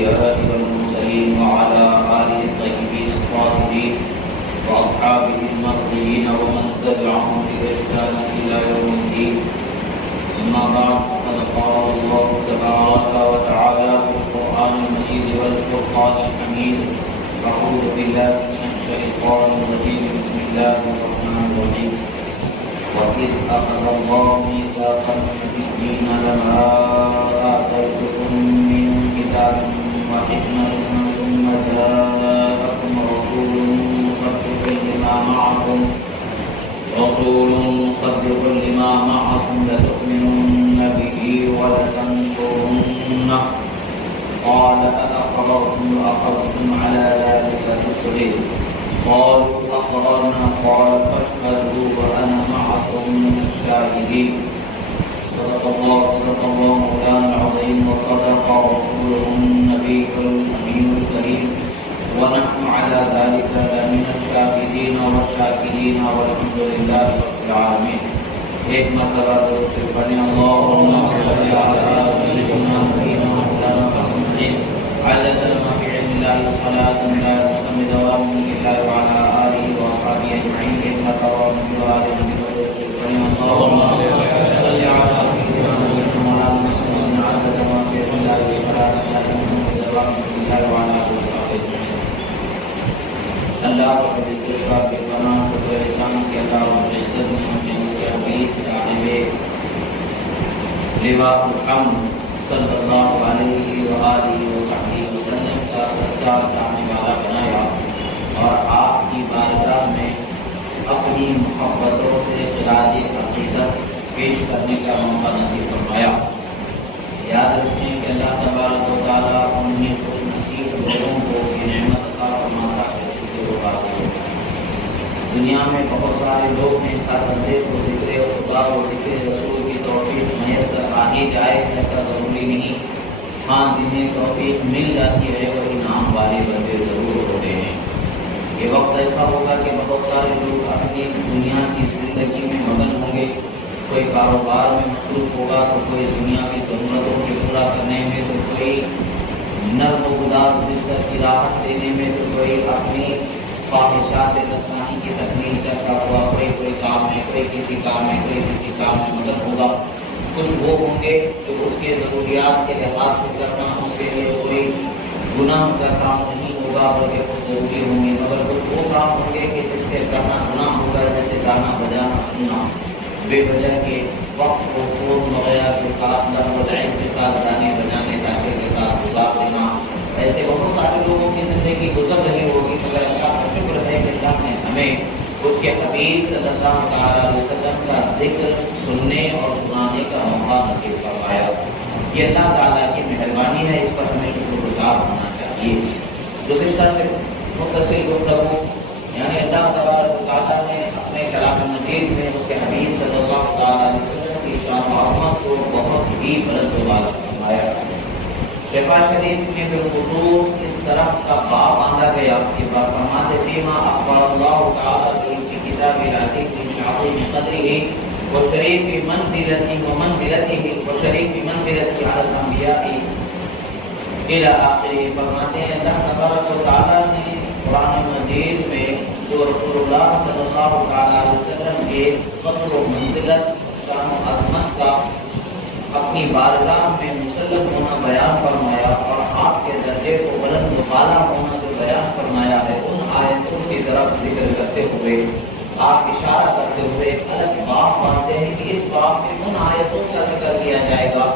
الأنبياء والمرسلين وعلى آله الطيبين الطاهرين وأصحابه المرضيين ومن تبعهم بإحسان إلى يوم الدين. أما بعد فقد قال الله تبارك وتعالى في القرآن المجيد والفرقان الحميد: أعوذ بالله من الشيطان الرجيم. بسم الله الرحمن الرحيم. وإذ أخذ الله ميثاق النبيين لما آتيتكم من كتاب وحكمة ثم جاءكم رسول مصدق لما معكم لتؤمنن به ولتنصرنه قال أأقررتم وأخذتم على ذلك إصري قالوا أقررنا قال فاشهدوا وأنا معكم من الشاهدين. صدق الله مولانا العظيم وصدق رسوله النبي الأمين الكريم ونحن على ذلك لمن الشاهدين والشاكرين والحمد لله رب العالمين. ایک مرتبہ درود شریف پڑھیں: اللهم صل على سيدنا مولانا محمد عدد ما في علم الله صلاة لا تحمد دوام الله وعلى آله وأصحابه أجمعين. ایک مرتبہ درود شریف پڑھیں: اللهم صل على سيدنا مولانا محمد عدد ما في علم الله صلاة لا تحمد دوام الله وعلى آله وأصحابه أجمعين. اللہ کو عزت شاہ کے بنا شکر احسان کے اللہ و عزت میں ہمیں اس کے حبیب صاحب لواء الحمد صلی اللہ علیہ وآلہ وصحبہ وسلم کا سچا چاہنے والا بنایا اور آپ کی بارگاہ میں اپنی محبتوں سے خراج عقیدت پیش کرنے کا موقع نصیب فرمایا. یاد رکھیں کہ اللہ تبارک و تعالیٰ انہیں خوش نصیب لوگوں کو یہ نعمت عطا فرماتا ہے دنیا میں بہت سارے لوگ ہیں ہر بندے کو ذکر خدا و ذکر رسول کی توفیق میسر آ ہی جائے ایسا ضروری نہیں. ہاں جنہیں توفیق مل جاتی ہے وہی نام والے بندے ضرور ہوتے ہیں. یہ وقت ایسا ہوگا کہ بہت سارے لوگ اپنی دنیا کی زندگی میں مگن ہوں گے. کوئی کاروبار میں مصروف ہوگا تو کوئی دنیا کی ضرورتوں کو پورا کرنے میں تو کوئی نرم و گداز بستر کی راحت دینے میں تو کوئی اپنی خواہشات نفسانی کی تکمیل کرتا ہوا کوئی کام میں کوئی کسی کام میں مدد ہوگا. کچھ وہ ہوں گے جو اس کے ضروریات کے لحاظ سے کرنا اس کے لیے کوئی گناہ کا کام نہیں ہوگا بلکہ کچھ ضروری ہوں گے. مگر کچھ وہ کام ہوں گے کہ جس کے کرنا گناہ ہوگا، جیسے گانا بجانا سننا بے وجہ کے وقت کو فون وغیرہ کے ساتھ لہو و لعب کے ساتھ گانے بجانے ڈاکے کے ساتھ گزار دینا. ایسے بہت سارے لوگوں کی زندگی گزر رہی ہوگی مگر اللہ کا شکر ہے کہ اللہ نے ہمیں اس کے حبیب صلی اللہ تعالیٰ علیہ وسلم کا ذکر سننے اور سنانے کا موقع نصیب فرمایا. یہ اللہ تعالیٰ کی مہربانی ہے، اس پر ہمیں شکر گزار ہونا چاہیے. گزشتہ سے مختصر گفتگو یعنی اللہ تبارک و تعالیٰ نے اپنے کلام مجید میں اس کے حبیب صلی اللہ تعالیٰ علیہ وسلم کی شان و عظمت کو بہت ہی بلند و بالا فرمایا. شفا شریف میں بالخصوص اس طرح کا باب باندھا گیا کہ فرماتے فیما اخبر اللہ تعالیٰ کی کتاب العزیز من عظیم قدرہ وشریف منزلتہ وشریف منزلتہ علی الانبیاء الی آخرہ. فرماتے ہیں اللہ تبارک و تعالیٰ نے قرآن مجید میں جو رسول اللہ صلی اللہ علیہ وسلم کے قدر و منزلت شان و عظمت کا اپنی بارگاہ میں مسلط ہونا بیان فرمایا اور آپ کے درجے کو بلند و بالا ہونا جو بیان فرمایا ہے، ان آیتوں کی طرف ذکر کرتے ہوئے آپ اشارہ کرتے ہوئے الگ باب باندھتے ہیں کہ اس باب میں ان آیتوں کا ذکر کیا جائے گا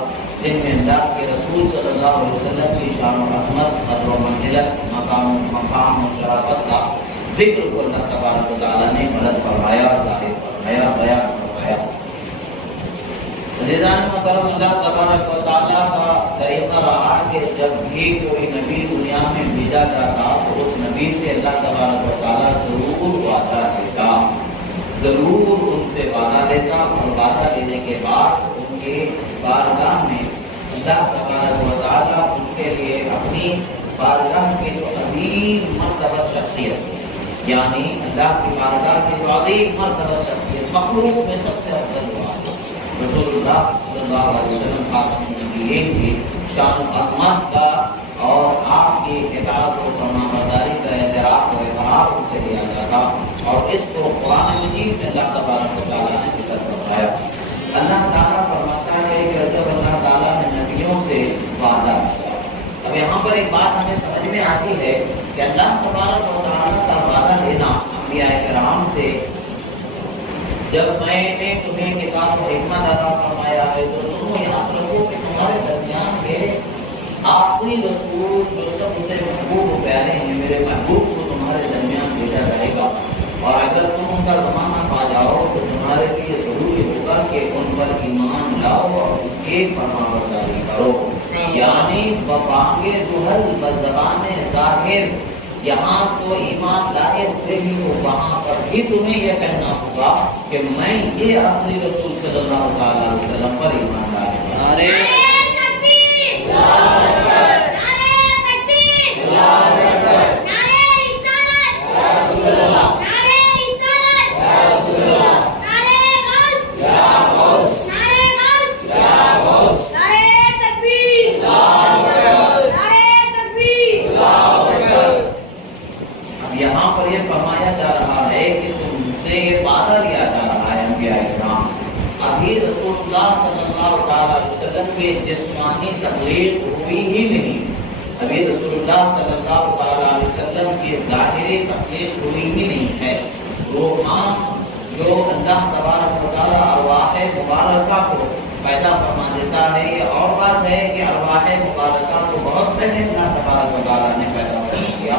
جن میں اللہ کے رسول صلی اللہ علیہ وسلم کی شان و عظمت، قدر و منزلت، مقام و شرافت کا ذکر کو اللہ تبارک و تعالیٰ نے بلند فرمایا، ظاہر فرمایا، بیان فرمایا. عزیزان محترم، اللہ تبارک و تعالیٰ کا طریقہ رہا کہ جب بھی کوئی نبی دنیا میں بھیجا جاتا تو اس نبی سے اللہ تبارک و تعالیٰ ضرور وعدہ لیتا، ضرور ان سے وعدہ لیتا اور وعدہ لینے کے بعد ان کے بارگاہ میں اللہ تبارک و تعالیٰ ان کے لیے اپنی بارگاہ کی جو عظیم مرتبہ شخصیت یعنی اللہ کی بارگاہ کی جو عظیم مرتبہ شخصیت مخلوق میں سب سے افضل ہوا رسول اللہ صلی اللہ علیہ وسلم خاتم النبیین کی شان و عظمت کا اور یہاں پر ایک بات ہمیں سمجھ میں آتی ہے کہ اللہ تبارک و تعالیٰ کا وعدہ لینا انبیاء کرام سے، جب میں نے تمہیں کتاب و حکمت عطا فرمایا ہے تو سنو یاد رکھو کہ تمہارے درمیان کے آخری رسول جو سب سے محبوب و پیارے ہیں، میرے محبوب کو تمہارے درمیان بھیجا جائے گا، اور اگر تم ان کا زمانہ پا جاؤ تو تمہارے لیے ضروری ہوگا کہ ان پر ایمان لاؤ اور ان کی فرما برداری کرو، یعنی بفانگ ظہر بزبان ظاہر، یہاں تو ایمان لائے ہوئے بھی ہو، وہاں پر بھی تمہیں یہ کہنا ہوگا کہ میں یہ آخری رسول صلی اللہ علیہ وسلم پر ایمان لائے گا۔ یہاں پر یہ فرمایا جا رہا ہے کہ تم سے یہ وعدہ لیا جا رہا ہے انبیاء کرام، ابھی رسول اللہ صلی اللہ علیہ وسلم کی جسمانی تخلیق ہوئی ہی نہیں، ابھی رسول اللہ صلی اللہ علیہ وسلم کی ظاہری تخلیق ہوئی ہی نہیں ہے۔ روحان جو اللہ تبارک و تعالیٰ ارواح مبارکہ کو پیدا فرما دیتا ہے، یہ اور بات ہے کہ ارواح مبارکہ کو بہت پہلے اللہ تبارک و تعالیٰ نے پیدا فرما دیا،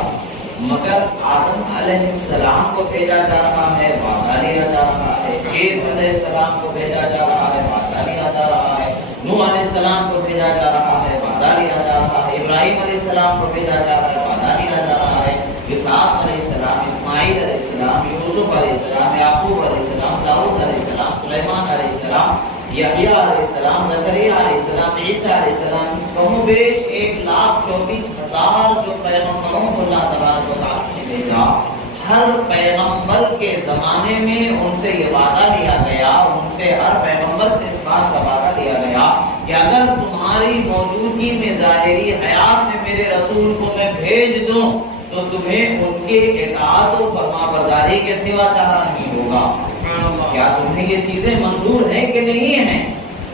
مگر آدم علیہ السلام کو بھیجا جا رہا ہے، وعدہ لیا جا رہا ہے، عیسیٰ علیہ السلام کو بھیجا جا رہا ہے، وعدہ لیا جا رہا ہے، نوح علیہ السلام کو بھیجا جا رہا ہے، وعدہ لیا جا رہا ہے، ابراہیم علیہ السلام کو بھیجا جا رہا ہے، وعدہ لیا جا رہا ہے، اسحاق علیہ السلام، اسماعیل علیہ السلام، یوسف علیہ السلام، یعقوب علیہ السلام، داؤد علیہ السلام، سلیمان علیہ السلام، یحییٰ علیہ السلام، زکریا علیہ السلام، عیسیٰ علیہ السلام، کم و بیش 1,24,000 جو پیغمبروں کو اللہ تبارک و تعالیٰ نے بھیجا، ہر پیغمبر کے زمانے میں ان سے یہ وعدہ لیا گیا، ان سے ہر پیغمبر سے اس بات کا وعدہ لیا گیا کہ اگر تمہاری موجودگی میں ظاہری حیات میں میرے رسول کو میں بھیج دوں تو تمہیں ان کے اطاعت و فرما برداری کے سوا چارہ نہیں ہوگا۔ کیا تمہیں یہ چیزیں منظور ہیں کہ نہیں ہیں؟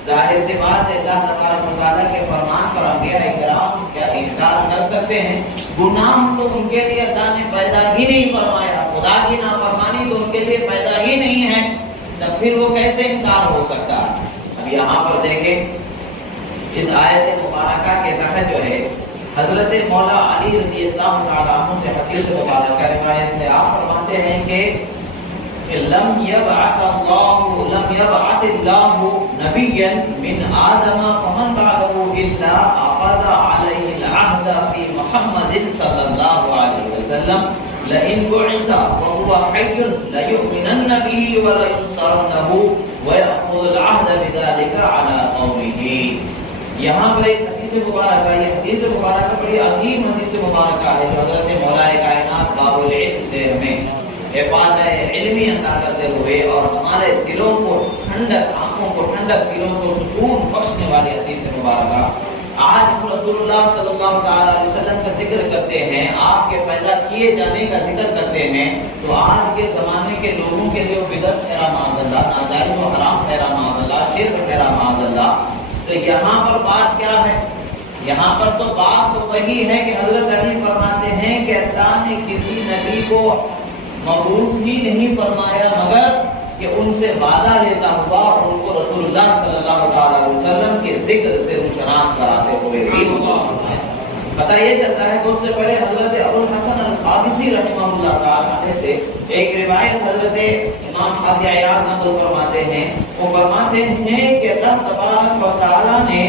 ظاہر سی بات ہے، اللہ تبارک و تعالیٰ کے فرمان پر انبیاء کرام کیا انکار کر سکتے ہیں؟ گناہ تو ان کے لیے اللہ نے پیدا ہی نہیں فرمایا، خدا کی نافرمانی تو ان کے لیے پیدا ہی نہیں ہے، تب پھر وہ کیسے انکار ہو سکتا ہے؟ اب یہاں پر دیکھیں اس آیت مبارکہ کے تحت جو ہے حضرت مولا علی رضی اللہ تعالیٰ عنہ سے حدیث مبارکہ روایت میں آپ فرماتے ہیں کہ لم يبعث الله نبيا من آدم فمن بعده إلا أخذ عليه العهد في محمد صلى الله عليه وسلم لئن بعث وهو حي ليؤمنن به ولينصرنه ويأخذ العهد بذلك على قومه۔ یہاں پر ایک حدیث مبارکہ ہے، یہ حدیث مبارکہ بڑی عظیم حدیث مبارکہ ہے جو حضرت مولا کائنات باب العلم سے ہمیں افادہ علمی عطا کرتے ہوئے اور ہمارے دلوں کو ٹھنڈک، آنکھوں کو ٹھنڈک، دلوں کو سکون بخشنے والی حدیث مبارکہ۔ آج ہم رسول اللہ صلی اللہ تعالی علیہ وسلم کا ذکر کرتے ہیں، آپ کے پیدا کیے جانے کا ذکر کرتے ہیں، تو آج کے زمانے کے لوگوں کے لیے بدعت ٹھہرا معاذ اللہ، ناجائز و حرام ٹھہرا معاذ اللہ، شرک ٹھہرا معاذ اللہ۔ تو یہاں پر بات کیا ہے؟ یہاں پر تو بات تو وہی ہے کہ حضرت علی فرماتے ہیں کہ اللہ نے کسی نبی کو مبعوث ہی نہیں فرمایا مگر کہ ان سے وعدہ لیتا ہوا اور ان کو رسول اللہ صلی اللہ علیہ وسلم کے ذکر سے روشناس کراتے ہوئے بھی پتہ یہ چلتا ہے کہ اس سے پہلے حضرت ابو الحسن القابسی رحمہ اللہ تعالی سے ایک روایت حضرت امام قاضی عیاض نقل فرماتے ہیں، وہ فرماتے ہیں کہ اللہ تبارک و تعالی نے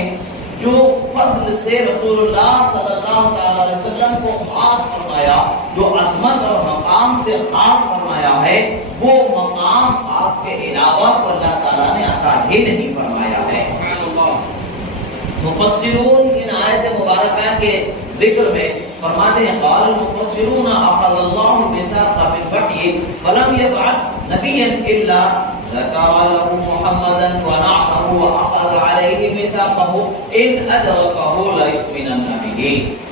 جو فضل سے رسول اللہ صلی اللہ علیہ وسلم کو خاص فرمایا، جو عظمت اور مقام سے خاص فرمایا ہے، وہ مقام آپ کے علاوہ کو اللہ تعالیٰ نے عطا ہی نہیں فرمایا ہے۔ مفسرون ان آیت مبارکہ کے ذکر میں فرماتے ہیں قال المفسرون اخذ الله ميثاق بالوحي فلم يبعث نبيا الا ذكر له محمدا ونعته واخذ عليه ميثاقه ان ادركه ليؤمنن به۔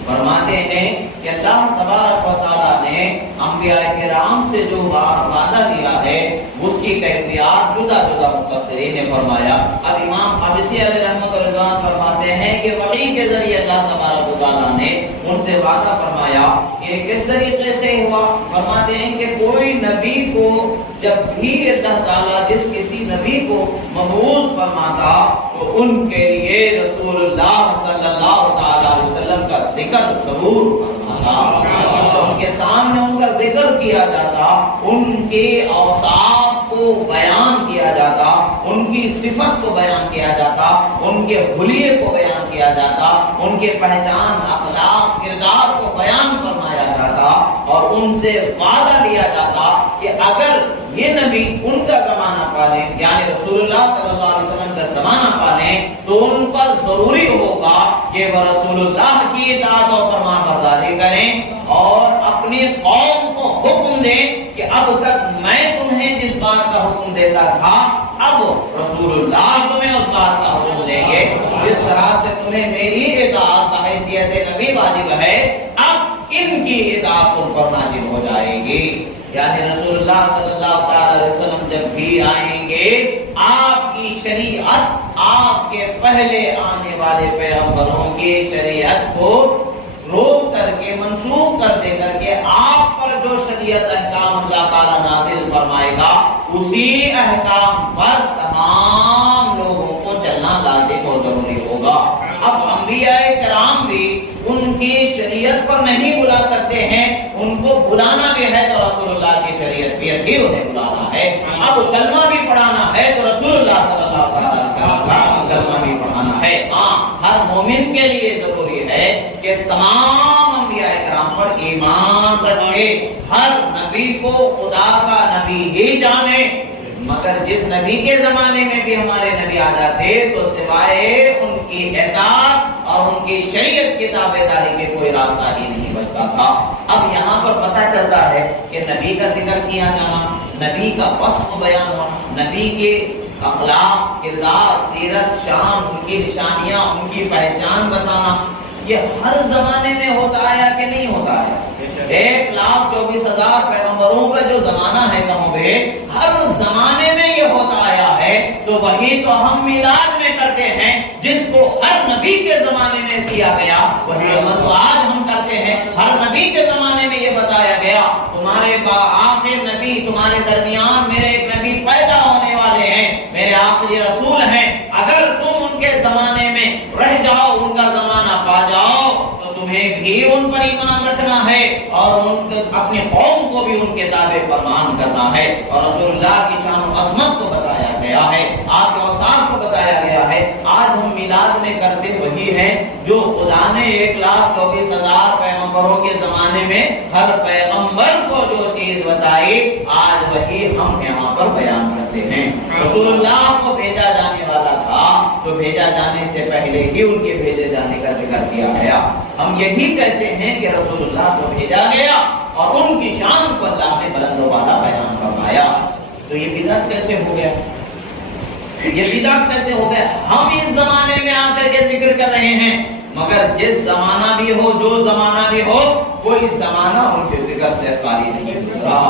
فرماتے ہیں کہ اللہ تبارک و تعالی نے انبیاء کرام سے جو وعدہ لیا ہے اس کی کیفیات جدا جدا مفسرین نے فرمایا۔ اب امام قابسی علیہ رحمۃ اللہ فرماتے ہیں کہ وحی کے ذریعے اللہ تبارک و تعالی نے ان سے وعدہ فرمایا. یہ کس طریقے سے ہوا؟ فرماتے ہیں کہ کوئی نبی کو جب بھی اللہ تعالیٰ جس کسی نبی کو مبعوث فرماتا تو ان کے لیے رسول اللہ صلی اللہ علیہ وسلم کا ذکر ضرور فرماتا. ان کے سامنے ان کا ذکر کیا جاتا، ان کے اوصاف کو بیان کیا جاتا، ان کی صفت کو بیان کیا جاتا، ان کے حلیے کو بیان کیا جاتا، ان کے پہچان، اخلاق، کردار کو بیان فرمایا جاتا اور ان سے وعدہ لیا جاتا کہ اگر یہ نبی ان کا زمانہ پالیں، یعنی رسول اللہ صلی اللہ علیہ وسلم کا زمانہ پالیں، تو ان پر ضروری ہوگا کہ وہ رسول اللہ کی اطاعت و فرمان برداری کریں اور اپنی قوم کو حکم دیں کہ اب تک میں تمہیں جس بات کا حکم دیتا تھا اب رسول اللہ تمہیں اس بات کا حکم دیں گے. جس طرح سے تمہیں میری اطاعت حیثیت نبی واجب ہے، اب ان کی اطاعت تم پر واجب ہو جائے گی. یعنی رسول اللہ صلی اللہ علیہ وسلم جب بھی آئیں گے، آپ کی شریعت آپ کے پہلے آنے والے پیغمبروں کی شریعت کو روک کر کے منسوخ کر دے کر کے آپ پر جو شریعت احکام اللہ تعالیٰ نازل فرمائے گا اسی احکام پر تمام لوگوں کو چلنا لازم اور ضروری ہوگا. اب انبیاء کرام بھی ان کی شریعت پر نہیں بلا سکتے ہیں، ان کو بلانا بھی ہے تو رسول اللہ کی شریعت بھی انہیں بلانا ہے. اب کلمہ بھی پڑھانا ہے تو رسول اللہ صلی اللہ علیہ وسلم کا کلمہ بھی پڑھانا ہے. ہر مومن کے لیے ضروری ہے کہ تمام انبیاء کرام پر ایمان رکھے، ہر نبی کو خدا کا نبی ہی جانے. مگر جس نبی کے زمانے میں بھی ہمارے نبی آ جاتے تو سوائے ان کی اطاعت اور ان کی شریعت کی تابعداری کے کوئی راستہ ہی نہیں بچتا تھا. اب یہاں پر پتہ چلتا ہے کہ نبی کا ذکر کیا جانا، نبی کا وصف بیان ہونا، نبی کے اخلاق، کردار، سیرت، شان، ان کی نشانیاں، ان کی پہچان بتانا، یہ ہر زمانے میں ہوتا ہے کہ نہیں ہوتا ہے؟ 1,24,000 پیغمبروں کا جو زمانہ ہے کہوں گے ہر زمانے میں یہ ہوتا آیا ہے. تو وہی تو ہم میلاد میں کرتے ہیں جس کو ہر نبی کے زمانے میں کیا گیا، وہی عمل تو آج ہم کرتے ہیں. ہر نبی کے زمانے میں یہ بتایا گیا تمہارے آخر نبی تمہارے درمیان میرے ایک نبی پیدا ہونے والے ہیں، میرے آخری رسول ہیں. اگر تم ان کے زمانے میں رہ جاؤ، ان کا زمانہ پا جاؤ تو تمہیں بھی ان پر ایمان رکھنا ہے اور اپنی قوم کو بھی ان کے تابع فرمان کرنا ہے. اور رسول اللہ کی شان و عظمت کو بتایا گیا ہے، آپ کے اوصاف کو بتایا گیا ہے. آج ہم میلاد میں کرتے وہی ہیں جو خدا نے 1,24,000 پیغمبروں کے زمانے میں ہر پیغمبر کو جو چیز بتائی آج وہی ہم یہاں پر بیان کرتے ہیں. رسول اللہ کو بھیجا جانے والا تھا تو بھیجا جانے سے پہلے ہی ان کے بھیجے جانے کا ذکر کیا گیا. ہم یہی کہتے ہیں کہ رسول اللہ کو بھیجا گیا اور ان کی شان کو اللہ نے بلند و بالا بیان فرمایا. تو یہ بدعت کیسے ہو گیا؟ یہ بدعت کیسے ہو گیا؟ ہم اس زمانے میں آ کر کے ذکر کر رہے ہیں، مگر جس زمانہ بھی ہو، جو زمانہ بھی ہو، کوئی زمانہ ان کے ذکر سے خالی نہیں ہوا.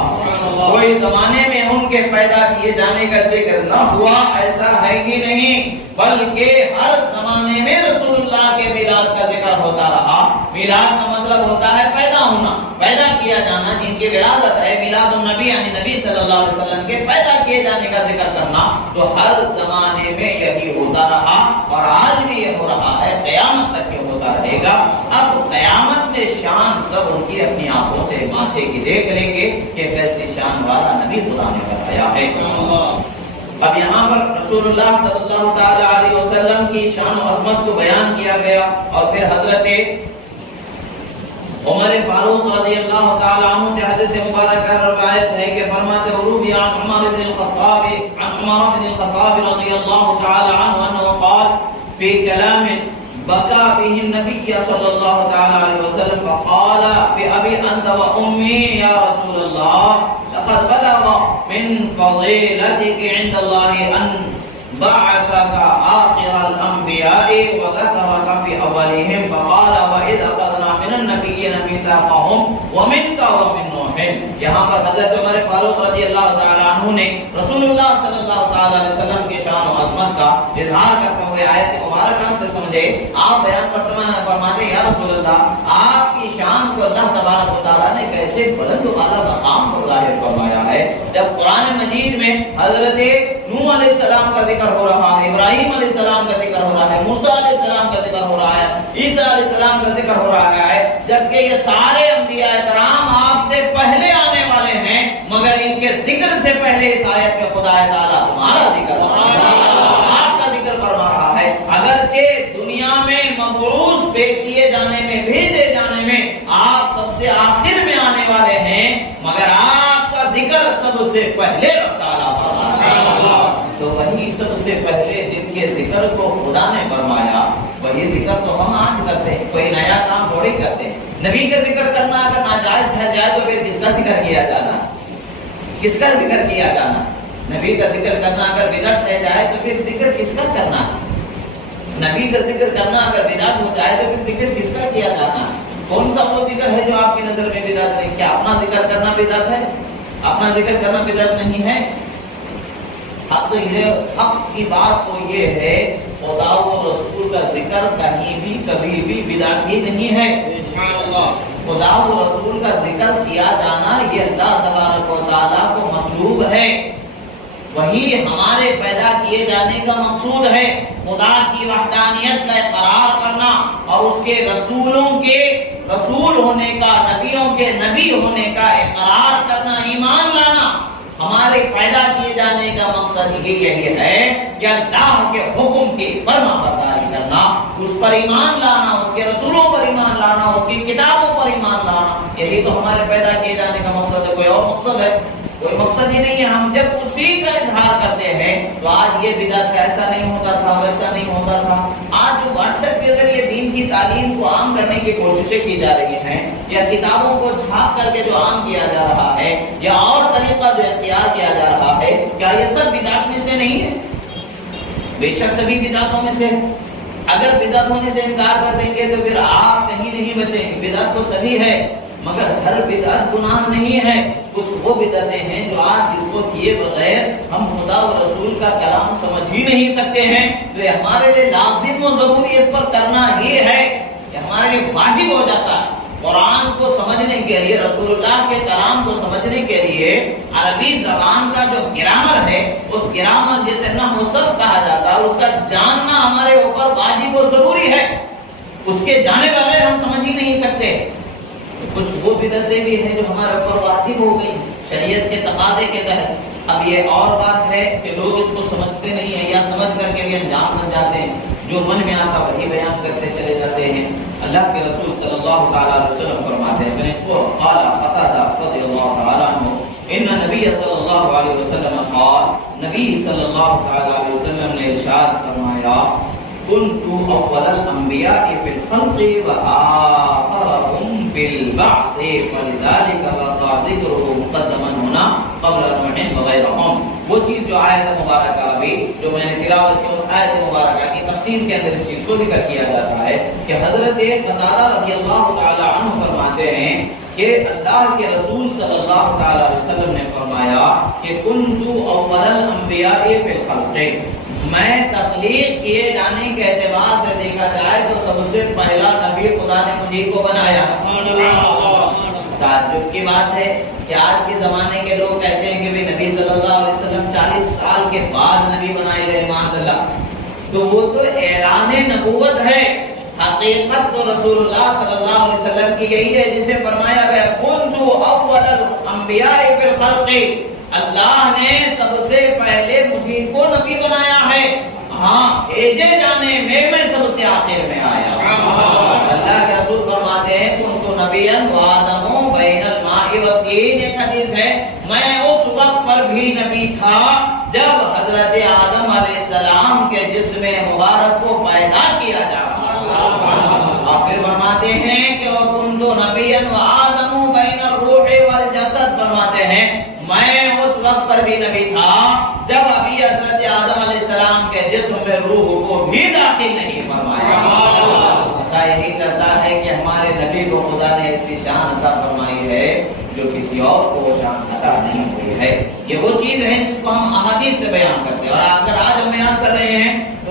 کوئی زمانے میں ان کے پیدا کیے جانے کا ذکر نہ ہوا ایسا ہے ہی نہیں، بلکہ ہر زمانے میں رسول اللہ کے میلاد کا ذکر ہوتا رہا. میلاد کا مطلب ہوتا ہے پیدا ہونا، پیدا کیا جانا. جن کی ولادت ہے میلاد النبی یعنی نبی صلی اللہ علیہ وسلم کے پیدا کیے جانے کا ذکر کرنا. تو ہر زمانے میں یہی ہوتا رہا اور آج بھی یہ ہو رہا ہے، قیامت تک یہ ہوتا رہے گا. اب قیامت میں شان سب ان کی اپنی آنکھوں سے ماتھے کی دیکھ لیں گے کہ کیسی شان والا نبی خدا نے بتایا ہے. اب یہاں پر رسول اللہ صلی اللہ تعالی علیہ وسلم کی شان و عظمت کو بیان کیا گیا اور پھر حضرت عمر فاروق رضی اللہ تعالی عنہ سے حدیث مبارکہ روایت ہے کہ فرماتے عروبی عن عمر بن الخطاب رضی اللہ تعالی عنہ انه قال في كلام بكى به النبي صلى الله تعالى عليه وسلم فقال بأبي أنت وأمي يا رسول الله لقد بلغ من فضيلتك عند الله أن بعثك آخر الأنبياء وذكرك في أولهم فقال وإذ أخذنا من النبيين ميثاقهم ومنك ومن نوح. یہاں پر حضرت عمر فاروق رضی اللہ تعالی عنہ نے رسول اللہ صلی اللہ تعالی علیہ وسلم کی شان و عظمت کا اظہار کرتے ہوئے آیت مبارکہ سے سمجھے آپ بیان فرماتے یا رسول اللہ آپ حضرت نوح علیہ السلام کا ذکر ہو رہا ہے، ابراہیم علیہ السلام کا ذکر ہو رہا ہے، موسیٰ علیہ السلام کا ذکر ہو رہا ہے، عیسیٰ علیہ السلام کا ذکر ہو رہا ہے، جبکہ یہ سارے انبیاء کرام آپ سے پہلے آنے والے ہیں، مگر ان کے ذکر سے پہلے اس آیت میں خدا تعالیٰ تمہارا ذکر آپ کا ذکر فرما رہا ہے۔ اگرچہ دنیا میں مبعوث کیے جانے میں، بھیجے جانے میں آپ سب سے آخر میں آنے والے ہیں، مگر آپ کا ذکر سب سے پہلے تعالیٰ فرما رہا ہے۔ تو وہی سب سے پہلے جن کے ذکر کو خدا نے فرمایا، وہی ذکر تو ہم آج کرتے ہیں، کوئی نیا کام تھوڑی کرتے ہیں۔ نبی کا ذکر کرنا اگر ناجائز ٹھہر جائے تو پھر کس کا ذکر کیا جانا؟ کس کا ذکر کیا جانا؟ نبی کا ذکر کرنا اگر بدعت ٹھہر جائے تو پھر ذکر کس کا کرنا؟ نبی کا ذکر کرنا اگر بدعت ہو جائے تو پھر ذکر کس کا کیا جانا؟ کون سا وہ ذکر ہے جو آپ کی نظر میں بدعت ہے؟ کیا اپنا ذکر کرنا بدعت ہے؟ اپنا ذکر کرنا بدعت نہیں ہے۔ حق کی بات تو یہ ہے، خدا و رسول کا ذکر کہیں بھی کبھی بھی بدعت ہی نہیں ہے۔ خدا و رسول کا ذکر کیا جانا یہ اللہ تبارک و تعالیٰ کو مطلوب ہے، وہی ہمارے پیدا کیے جانے کا مقصود ہے۔ خدا کی وحدانیت کا اقرار کرنا اور اس کے رسولوں کے رسول ہونے کا، نبیوں کے نبی ہونے کا اقرار کرنا، ایمان لانا، ہمارے پیدا کیے جانے کا مقصد یہی ہے کہ اللہ کے حکم کی فرما برداری کرنا، اس پر ایمان لانا، اس کے رسولوں پر ایمان لانا، اس کی کتابوں پر ایمان لانا، یہی تو ہمارے پیدا کیے جانے کا مقصد ہے۔ کوئی اور مقصد ہے؟ کوئی مقصد ہی نہیں ہے۔ ہم جب اسی کا اظہار کرتے ہیں تو آج یہ بدعت ایسا نہیں ہوتا تھا، ویسا نہیں ہوتا تھا۔ آج جو واٹس ایپ کے ذریعے دین کی تعلیم کو عام کرنے کی کوششیں کی جا رہی ہیں، یا کتابوں کو چھاپ کر کے جو عام کیا جا رہا ہے، یا اور طریقہ جو اختیار کیا جا رہا ہے، کیا یہ سب بدعت میں سے نہیں ہے؟ بے شک سبھی بدعتوں میں سے۔ اگر بدعت ہونے سے انکار کر دیں گے تو پھر آپ کہیں نہیں بچیں گے۔ بدعت تو سبھی ہے، مگر ہر بدعت گناہ نہیں ہے۔ کچھ وہ بدعتیں ہیں جو آج جس کو کیے بغیر ہم خدا و رسول کا کلام سمجھ ہی نہیں سکتے ہیں، تو یہ ہمارے لیے لازم و ضروری اس پر کرنا ہی ہے، یہ ہمارے لیے واجب ہو جاتا ہے۔ قرآن کو سمجھنے کے لیے، رسول اللہ کے کلام کو سمجھنے کے لیے عربی زبان کا جو گرامر ہے، اس گرامر جسے نحو سب کہا جاتا ہے، اس کا جاننا ہمارے اوپر واجب و ضروری ہے۔ اس کے جانے بغیر ہم سمجھ ہی نہیں سکتے۔ کچھ وہ بدعتیں بھی ہیں جو ہمارے اوپر واجب ہو گئی شریعت کے تقاضے کے تحت۔ اب یہ اور بات ہے کہ لوگ اس کو سمجھتے نہیں ہیں، یا سمجھ کر کے بھی انجام بن جاتے ہیں، جو من میں آتا وہی بیان کرتے چلے جاتے ہیں۔ اللہ کے رسول صلی اللہ تعالی علیہ وسلم فرماتے ہیں، میں کو قال قتادہ رضی اللہ تعالی عنہ ان نبی صلی اللہ علیہ وسلم قال، نبی صلی اللہ تعالی علیہ وسلم نے ارشاد فرمایا، كنت اول الانبیاء فی الخلق وآخرهم فی البعث فلذلك وقع ذکره مقدما هنا قبل نوح وغیرهم۔ وہ چیز جو آیت مبارکہ ابھی جو میں نے تلاوت کی، اس آیت مبارکہ کی تفسیر کے اندر اس چیز کو ذکر کیا جاتا ہے کہ حضرت قتادہ رضی اللہ تعالی عنہ فرماتے ہیں کہ اللہ کے رسول صلی اللہ تعالی علیہ وسلم نے فرمایا کہ كنت اول الانبیاء فی الخلق، میں تخلیق کیے جانے کے اعتبار سے دیکھا جائے تو سب سے پہلا نبی خدا نے مجھے کو بنایا۔ تعجب کی بات ہے کہ آج کے زمانے کے لوگ کہتے ہیں کہ بھی نبی صلی اللہ علیہ وسلم 40 سال کے بعد نبی بنائے گئے، معاذ اللہ۔ تو وہ تو اعلان نبوت ہے، حقیقت تو رسول اللہ صلی اللہ علیہ وسلم کی یہی ہے جسے فرمایا گیا كنت اول الانبیاء فی الخلق، اللہ نے سب سے پہلے مجھے کو نبی بنایا ہے، ہاں بھیجے جانے میں سب سے آخر میں آیا۔ اللہ کے رسول فرماتے ہیں كنت نبیا وآدم بین الماء والطین، ایک حدیث ہے میں اس وقت پر بھی نبی تھا جب حضرت آدم علیہ السلام کے جسم مبارک کو پیدا کیا جا رہا تھا۔ اور پھر فرماتے ہیں کہ وَكُنْتُ نَبِيًّا وَآدَمُ بَيْنَ الرُّوحِ وَالْجَسَدِ، فرماتے ہیں میں اس وقت پر بھی نبی تھا جب ابھی حضرت آدم علیہ السلام کے جسم میں روح کو بھی داخل نہیں فرمایا۔ خدا یہی کرتا ہے کہ ہمارے نبی کو خدا نے ایسی شان عطا فرمائی ہے جو کسی اور کو وہ شان عطا نہیں ہوئی ہے۔ یہ وہ چیز ہے جس کو ہم احادیث سے بیان کرتے ہیں، اور اگر آج ہم بیان کر رہے ہیں تو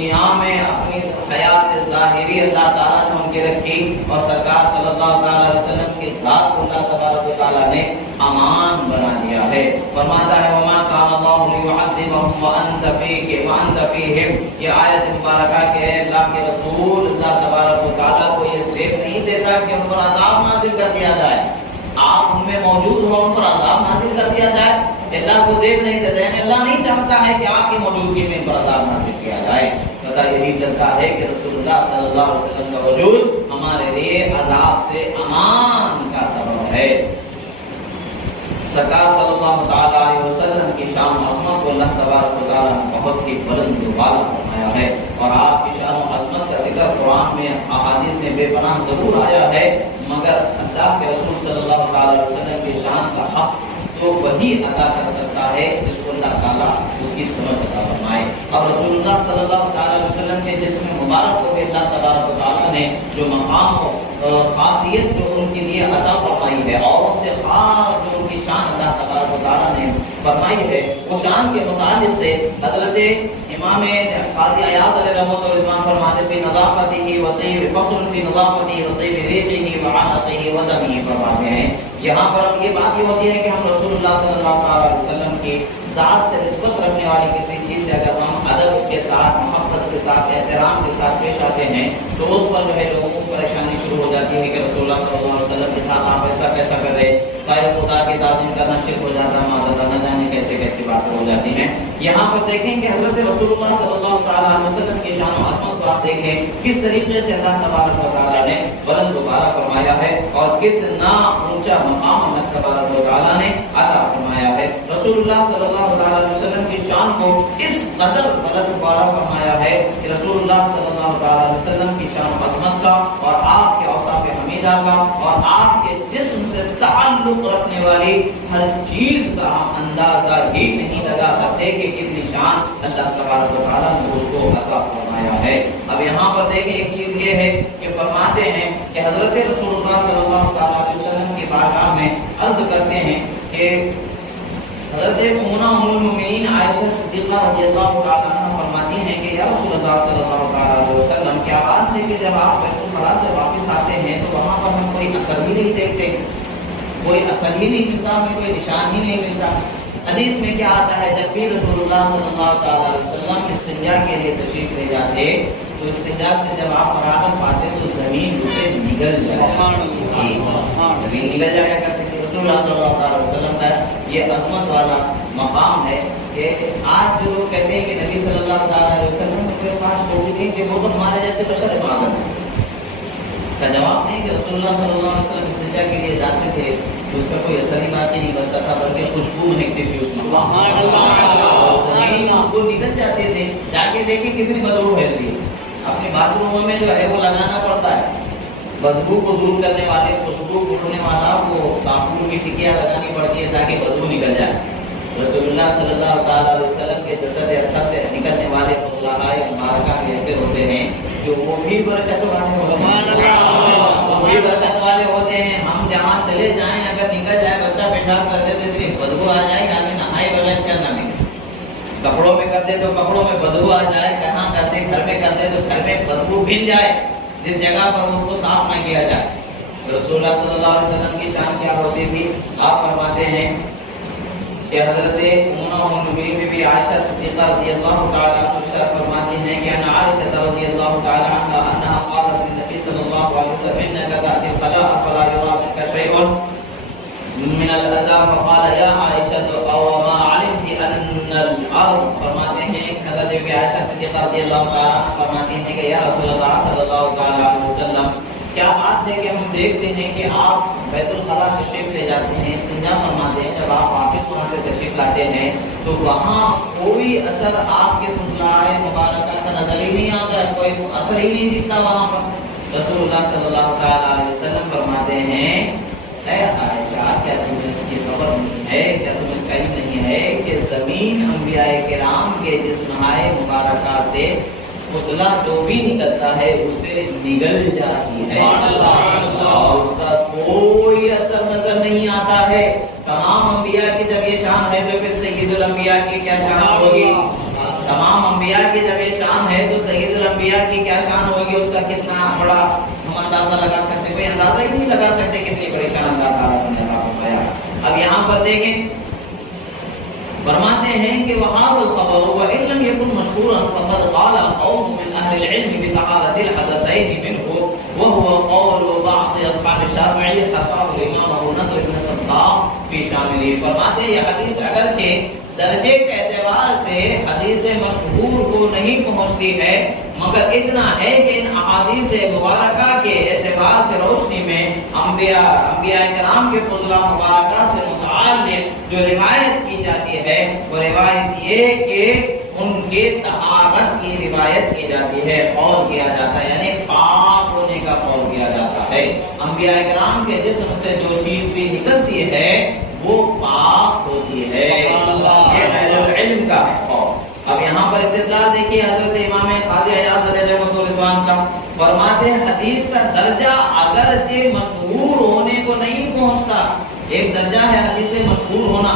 دنیا میں اپنی حیات ظاہری اللہ تعالیٰ نے ان کی رکھی اور سرکار صلی اللہ تعالیٰ علیہ وسلم کی ذات کو اللہ تبارک و تعالیٰ نے امان بنا دیا ہے. فرماتا ہے وما کان اللہ لیعذبہم وانت فیہم. یہ آیت مبارکہ کہ اے اللہ کے رسول اللہ تبارک و تعالیٰ کو یہ زیب نہیں دیتا کہ ان پر عذاب نازل کر دیا جائے. آپ ان میں موجود ہو ان پر عذاب نازل کر دیا جائے. اللہ کو زیب نہیں دیتا ہے. اللہ نہیں چاہتا ہے کہ آپ کی موجودگی میں ان پر عذاب نازل کیا جائے. پتہ یہی چلتا ہے کہ رسول اللہ صلی اللہ علیہ وسلم کا وجود ہمارے لیے عذاب سے امان کا سبب ہے. سرکار صلی اللہ تعالیٰ علیہ وسلم کی شان و عظمت کو اللہ تبارک و تعالیٰ نے بہت ہی بلند و بالا فرمایا ہے اور آپ کی شان و عظمت کا ذکر قرآن میں احادیث میں بے پناہ ضرور آیا ہے مگر اللہ کے رسول صلی اللہ تعالیٰ علیہ وسلم کی شان کا حق تو وہی ادا کر سکتا ہے جس کو اللہ تعالیٰ اس کی سمجھ عطا فرمائے. اور رسول اللہ صلی اللہ تعالیٰ علیہ وسلم کے جسم مبارک کو اللہ تبارک و تعالیٰ نے جو مقام و خاصیت جو ان کے لیے عطا فرمائی ہے اور ان سے خاص جو ان کی شان اللہ تبارک و تعالیٰ نے فرمائی ہے وہ شان کے متعلق سے حضرت امام قاضی عیاض علیہ رحمۃ اللہ رضوان فرماتے فی نظافتہ و طیب فصل فی نظافتہ و طیب ریقہ و عنقہ و دمہ فرماتے ہیں. یہاں پر یہ بات یہ ہوتی ہے کہ ہم رسول اللہ صلی اللہ علیہ وسلم کی ذات سے نسبت رکھنے والی کسی چیز سے اگر ہم ادب کے ساتھ محبت کے ساتھ احترام کے ساتھ پیش آتے ہیں تو اس پر جو ہے لوگوں کو پریشانی شروع ہو جاتی ہے کہ رسول اللہ صلی اللہ علیہ وسلم کے ساتھ آپ ایسا کیسا کر رہے. خدا کی تعظیم کرنا شرک ہو جاتا ہے. معذرت نہ جانے کیسے کیسی باتیں ہو جاتی ہیں. یہاں پر دیکھیں کہ حضرت رسول اللہ صلی اللہ تعالیٰ علیہ وسلم کی شان و عظمت کو آپ دیکھیں کس طریقے سے اللہ تبارک و تعالیٰ نے بلند و بالا فرمایا ہے اور کتنا اونچا مقام اللہ تبارک و تعالیٰ نے عطا فرمایا ہے. رسول اللہ صلی اللہ تعالیٰ علیہ وسلم کی شان کو اس قدر بلند و بالا فرمایا ہے کہ رسول اللہ صلی اللہ تعالیٰ علیہ وسلم کی شان و عظمت کا اور آپ کے اوصاف حمیدہ کا اور آپ کے جسم سے تعلق رکھنے والی ہر چیز کا ہم اندازہ ہی نہیں لگا سکتے کہ کتنی شان اللہ تبارک و تعالیٰ نے اس کو عطا فرمایا ہے. اب یہاں پر دیکھیں ایک چیز یہ ہے کہ فرماتے ہیں کہ حضرت رسول اللہ صلی اللہ تعالیٰ علیہ وسلم کی بارگاہ میں عرض کرتے ہیں کہ حضرت امنا ام المؤمنین عائشہ صدیقہ رضی اللہ تعالیٰ عنہ فرماتی ہیں کہ یا رسول اللہ صلی اللہ تعالیٰ علیہ وسلم کیا بات ہے کہ جب آپ بیت الخلا سے واپس آتے ہیں تو وہاں پر ہم کوئی اثر ہی نہیں دیکھتے, کوئی اثر ہی نہیں ملتا, ہمیں کوئی نشان ہی نہیں ملتا. حدیث میں کیا آتا ہے جب بھی رسول اللہ صلی اللہ تعالیٰ علیہ وسلم استنجا کے لیے تشریف لے جاتے تو استنجا سے جب آپ فراغت پاتے تو زمین اسے نگل جایا کرتے تھے. رسول اللہ صلی اللہ تعالیٰ علیہ وسلم کا یہ عظمت والا مقام ہے کہ آج جو لوگ کہتے ہیں کہ نبی صلی اللہ تعالیٰ علیہ وسلم سے خاص لوگ تھے کہ وہ تو ہمارے جیسے بشر عبادت ہے. اس کا جواب نہیں کہ رسول اللہ صلی اللہ علیہ وسلم استنجا کے لیے جاتے تھے تو اس کا کوئی اثر ہی بات ہی نہیں بنتا تھا بلکہ خوشبو مہکتی تھی اس میں وہ نکل جاتے تھے. جا کے دیکھیں کتنی بدبو پھیلتی ہے. اپنے باتھ روموں میں جو ہے وہ لگانا پڑتا ہے بدبو کو دور کرنے والے, خوشبو کو ڈھونڈنے والا وہ کافور کی ٹکیاں لگانی پڑتی ہے تاکہ بدبو نکل جائے. رسول اللہ صلی اللہ تعالیٰ علیہ وسلم کے جسد اطہر سے نکلنے والے فضلائے مبارکہ ایسے ہوتے ہیں جو وہ بھی برکت والے ہوتے ہیں. ہم جہاں چلے جائیں اگر نکل جائے بچہ پیشاب کر دیتے اتنی بدبو آ جائے کہ آدمی نہائے بغیر چل نہ نکلے. کپڑوں میں کرتے تو کپڑوں میں بدبو آ جائے, کہاں کرتے گھر میں کرتے تو گھر میں بدبو بھیل جائے جس جگہ پر اس کو صاف نہ کیا جائے. رسول اللہ صلی اللہ علیہ وسلم کی شان کیا ہوتی تھی آپ فرماتے ہیں کہ حضرت امنا ام المؤمنین بی بی عائشہ صدیقہ رضی اللہ تعالی عنہا فرماتی ہیں کہ ان عائشہ رضی اللہ تعالی عنہا انها قالت للنبي صلی اللہ علیہ وسلم انك تأتي الخلاء فلا يرى منك شيء من الاذى فقال يا عائشة او ما علمت ان الارض. فرماتے ہیں کہ حضرت بی بی عائشہ صدیقہ رضی اللہ تعالی عنہا فرماتی ہیں کہ یا رسول اللہ صلی اللہ تعالی علیہ وسلم کیا بات ہے کہ ہم دیکھتے ہیں کہ آپ بیت الخلا تشریف لے جاتے ہیں, استنجا فرماتے ہیں, جب آپ واپس وہاں سے تشریف لاتے ہیں تو وہاں کوئی اثر آپ کے فضلائے مبارکہ کا نظر ہی نہیں آتا ہے, کوئی اثر ہی نہیں دکھتا وہاں پر. رسول اللہ صلی اللہ تعالیٰ علیہ وسلم فرماتے ہیں اے عائشہ کیا تمہیں اس کی خبر نہیں ہے, کیا تمہیں اس کا علم نہیں ہے کہ زمین انبیاء کرام کے جسمائے مبارکہ سے فضلہ جو بھی نکلتا ہے اسے نگل جاتی ہے اور اس کا کوئی اثر نظر نہیں آتا ہے. تمام انبیاء کی جب یہ شان ہے تو پھر سید الانبیاء کی کیا شان ہوگی. تمام انبیاء کی جب یہ شان ہے تو کا کتنا بڑا ہم اندازہ لگا سکتے، کوئی اندازہ ہی نہیں لگا سکتے کتنی بڑی شان اللہ تعالیٰ نے عطا فرمایا۔ اب یہاں پر دیکھیں فرماتے ہیں کہ وَهَذَا الْخَبَرُ وَإِن لَّمْ يَكُن مَّشْهُورًا فَقَدْ قَالَ قَوْمٌ مِّنْ أَهْلِ الْعِلْمِ بِتَعَالَةِ الْحَدَثَيْنِ مِنْهُ وَهُوَ قَوْلُ بَعْضِ أَصْحَابِ الشَّافِعِيِّ حَكَاهُ الْإِمَامُ أَبُو نَصْرِ بْنُ الصَّبَّاحِ فِي شَامِلِهِ۔ فرماتے ہیں یہ حدیث اگرچہ درجے کے اعتبار سے حدیث مشہور کو نہیں پہنچتی ہے، مگر اتنا ہے کہ ان احادیث مبارکہ کے اعتبار سے روشنی میں انبیاء کرام کے فضلہ مبارکہ سے متعلق جو روایت کی جاتی ہے وہ روایت یہ کہ ان کے طہارت کی روایت کی جاتی ہے، قول کیا جاتا ہے، یعنی پاک ہونے کا قول کیا جاتا ہے۔ انبیاء کرام کے جسم سے جو چیز بھی نکلتی ہے وہ پاک ہوتی ہے، یہ اہل العلم کا ہے قول۔ اب یہاں پر استدلال دیکھیے حضرت امام قاضی عیاض علیہ رضوان کا، فرماتے ہیں حدیث کا درجہ اگرچہ مشہور ہونے کو نہیں پہنچتا، ایک درجہ ہے حدیث مشہور ہونا،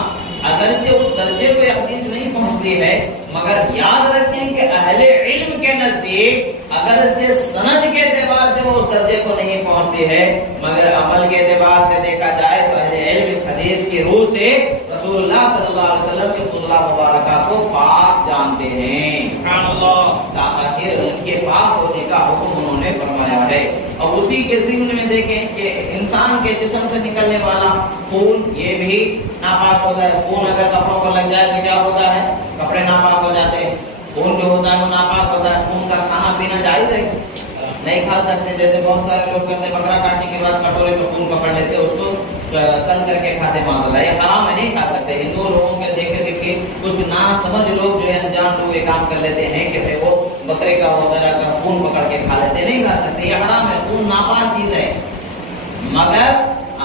اگرچہ اس درجے پہ حدیث نہیں پہنچتی ہے، مگر یاد رکھیں کہ اہل علم کے نزدیک اگرچہ سند کے اعتبار سے وہ اس درجے کو نہیں پہنچتی ہے، مگر عمل کے اعتبار سے دیکھا جائے تو اہل علم اس حدیث کی روح سے رسول اللہ صلی اللہ علیہ وسلم کے فضلہ مبارکہ کو پاک جانتے ہیں، سبحان اللہ، تاکہ ان کے پاک ہونے کا حکم انہوں نے فرمایا ہے۔ اور اسی کے ضمن میں دیکھیں کہ انسان کے جسم سے نکلنے والا خون یہ بھی ناپاک ہوتا ہے، خون اگر کپڑوں پر لگ جائے تو کیا ہوتا ہے، کپڑے ناپاک ہو جاتے ہیں، خون جو ہوتا ہے وہ ناپاک ہوتا ہے، خون کا کھانا پینا جائز ہے، نہیں کھا سکتے، جیسے بہت سارے لوگ کرتے ہیں بکرا کاٹنے کے بعد کٹورے میں خون پکڑ لیتے اس کو تل کر کے کھاتے، معاذ اللہ، یہ حرام ہے، نہیں کھا سکتے۔ ہندو لوگوں کے دیکھے دیکھے کچھ نا سمجھ لوگ جو ہے انجان لوگ یہ کام کر لیتے ہیں کہ وہ بکرے کا وغیرہ کا خون پکڑ کے کھا لیتے، نہیں کھا سکتے، یہ حرام ہے، خون ناپاک چیز ہے، مگر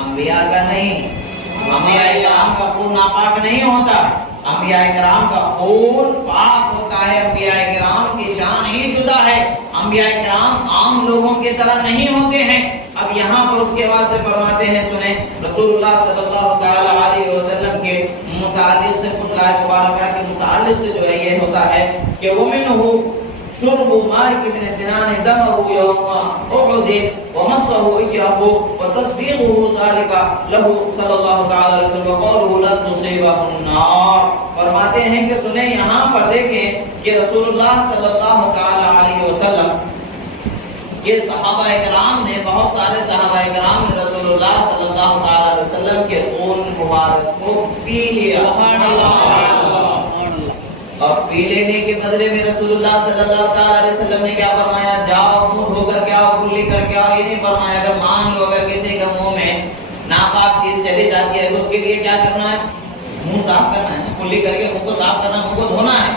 انبیاء کا نہیں، انبیاء کرام کا خون ناپاک نہیں ہوتا، انبیاء کرام کا خون پاک ہوتا ہے، انبیاء کرام کی شان ہی جدا ہے، انبیاء کرام عام لوگوں کی طرح نہیں ہوتے ہیں۔ اب یہاں پر اس کے بعد سے فرماتے ہیں، سنیں رسول اللہ صلی اللہ تعالی علیہ وسلم کے متعلق سے فضلہ مبارکہ کے متعلق سے جو ہے یہ ہوتا ہے کہ ومنہ شرب مالک بن سنان دمه يوم احد ومسه اياه وتصبيغه ذلك له صلی اللہ تعالی علیہ وسلم وقوله لن تصيبه النار۔ فرماتے ہیں کہ سنیں یہاں پر دیکھیں کہ رسول اللہ صلی اللہ تعالی علیہ وسلم یہ صحابہ اکرام نے، بہت سارے صحابہ اکرام نے رسول اللہ صلی اللہ تعالی علیہ وسلم کے خون مبارک کو پی لیا، اور پی لینے کے بدلے میں رسول اللہ صلی اللہ تعالی علیہ وسلم نے کیا فرمایا، جاؤ منہ دھو کر کے آؤ، کلی کر کے آؤ، یہ نہیں فرمایا اگر مان لو اگر کسی کے منہ میں ناپاک چیز چلی جاتی ہے تو اس کے لیے کیا کرنا ہے، منہ صاف کرنا ہے، کلی کر کے منہ کو صاف کرنا، منہ کو دھونا ہے۔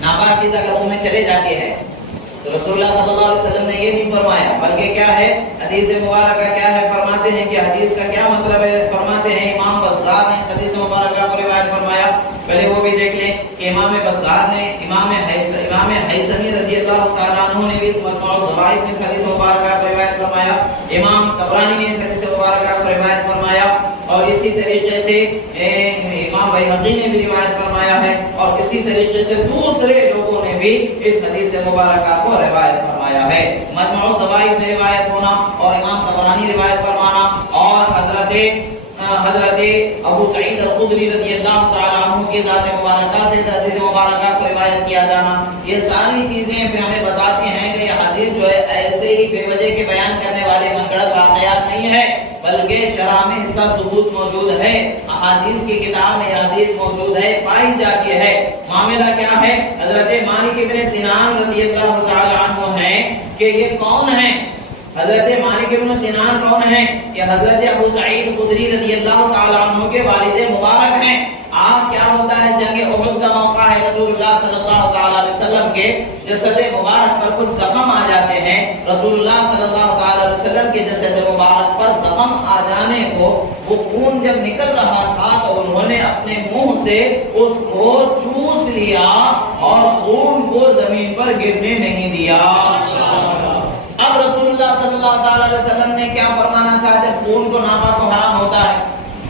ناپاک چیز اگر منہ میں چلے جاتی ہے تو رسول اللہ صلی اللہ علیہ وسلم نے یہ نہیں فرمایا، بلکہ کیا ہے حدیث مبارکہ کیا ہے، فرماتے ہیں کہ حدیث کا کیا مطلب ہے، فرماتے ہیں امام بزار نے اس حدیث مبارکہ کو روایت فرمایا، پہلے وہ بھی دیکھ لیں کہ امام بزار نے، امام حیثمی رضی اللہ تعالیٰ عنہ نے بھی اس مجموع الزوائد میں اس حدیث مبارکہ کو روایت فرمایا، امام طبرانی نے اس حدیث مبارکہ کو روایت فرمایا، اور اسی طریقے سے امام بیہقی نے بھی روایت فرمایا ہے، اور اسی طریقے سے دوسرے لوگوں نے بھی اس حدیث مبارکہ کو روایت فرمایا ہے۔ مجموع الزوائد میں روایت ہونا اور امام طبرانی روایت فرمانا اور حضرت ابو سعید الخدری رضی اللہ تعالیٰ عنہ کی ذات مبارکہ سے حدیث مبارکہ کو روایت کیا جانا، یہ ساری چیزیں بھی ہمیں بتاتی ہیں کہ یہ حدیث جو ہے ایسے ہی بے وجہ کے بیان کرنے والے من گھڑت واقعات نہیں ہے، بلکہ شرح میں اس کا ثبوت موجود ہے، احادیث کی کتاب میں حدیث موجود ہے، پائی جاتی ہے۔ معاملہ کیا ہے، حضرت مالک ابن سنان رضی اللہ تعالیٰ عنہ ہیں کہ یہ کون ہیں، حضرت مالک ابن سنان کون ہیں، کہ حضرت ابو سعید خدری رضی اللہ تعالیٰ عنہ کے والد مبارک ہیں۔ آپ کیا ہوتا ہے، جنگ احد کا موقع ہے، رسول اللہ صلی اللہ تعالیٰ علیہ وسلم کے جسد مبارک پر کچھ زخم آ جاتے ہیں، رسول اللہ صلی اللہ تعالیٰ علیہ وسلم کے جسد مبارک پر زخم آ جانے کو وہ خون جب نکل رہا تھا تو انہوں نے اپنے منہ سے اس کو چوس لیا اور خون کو زمین پر گرنے نہیں دیا۔ اب رسول اللہ صلی اللہ تعالیٰ علیہ وسلم نے کیا فرمانا تھا، جب خون کو ناپاک و حرام ہوتا ہے،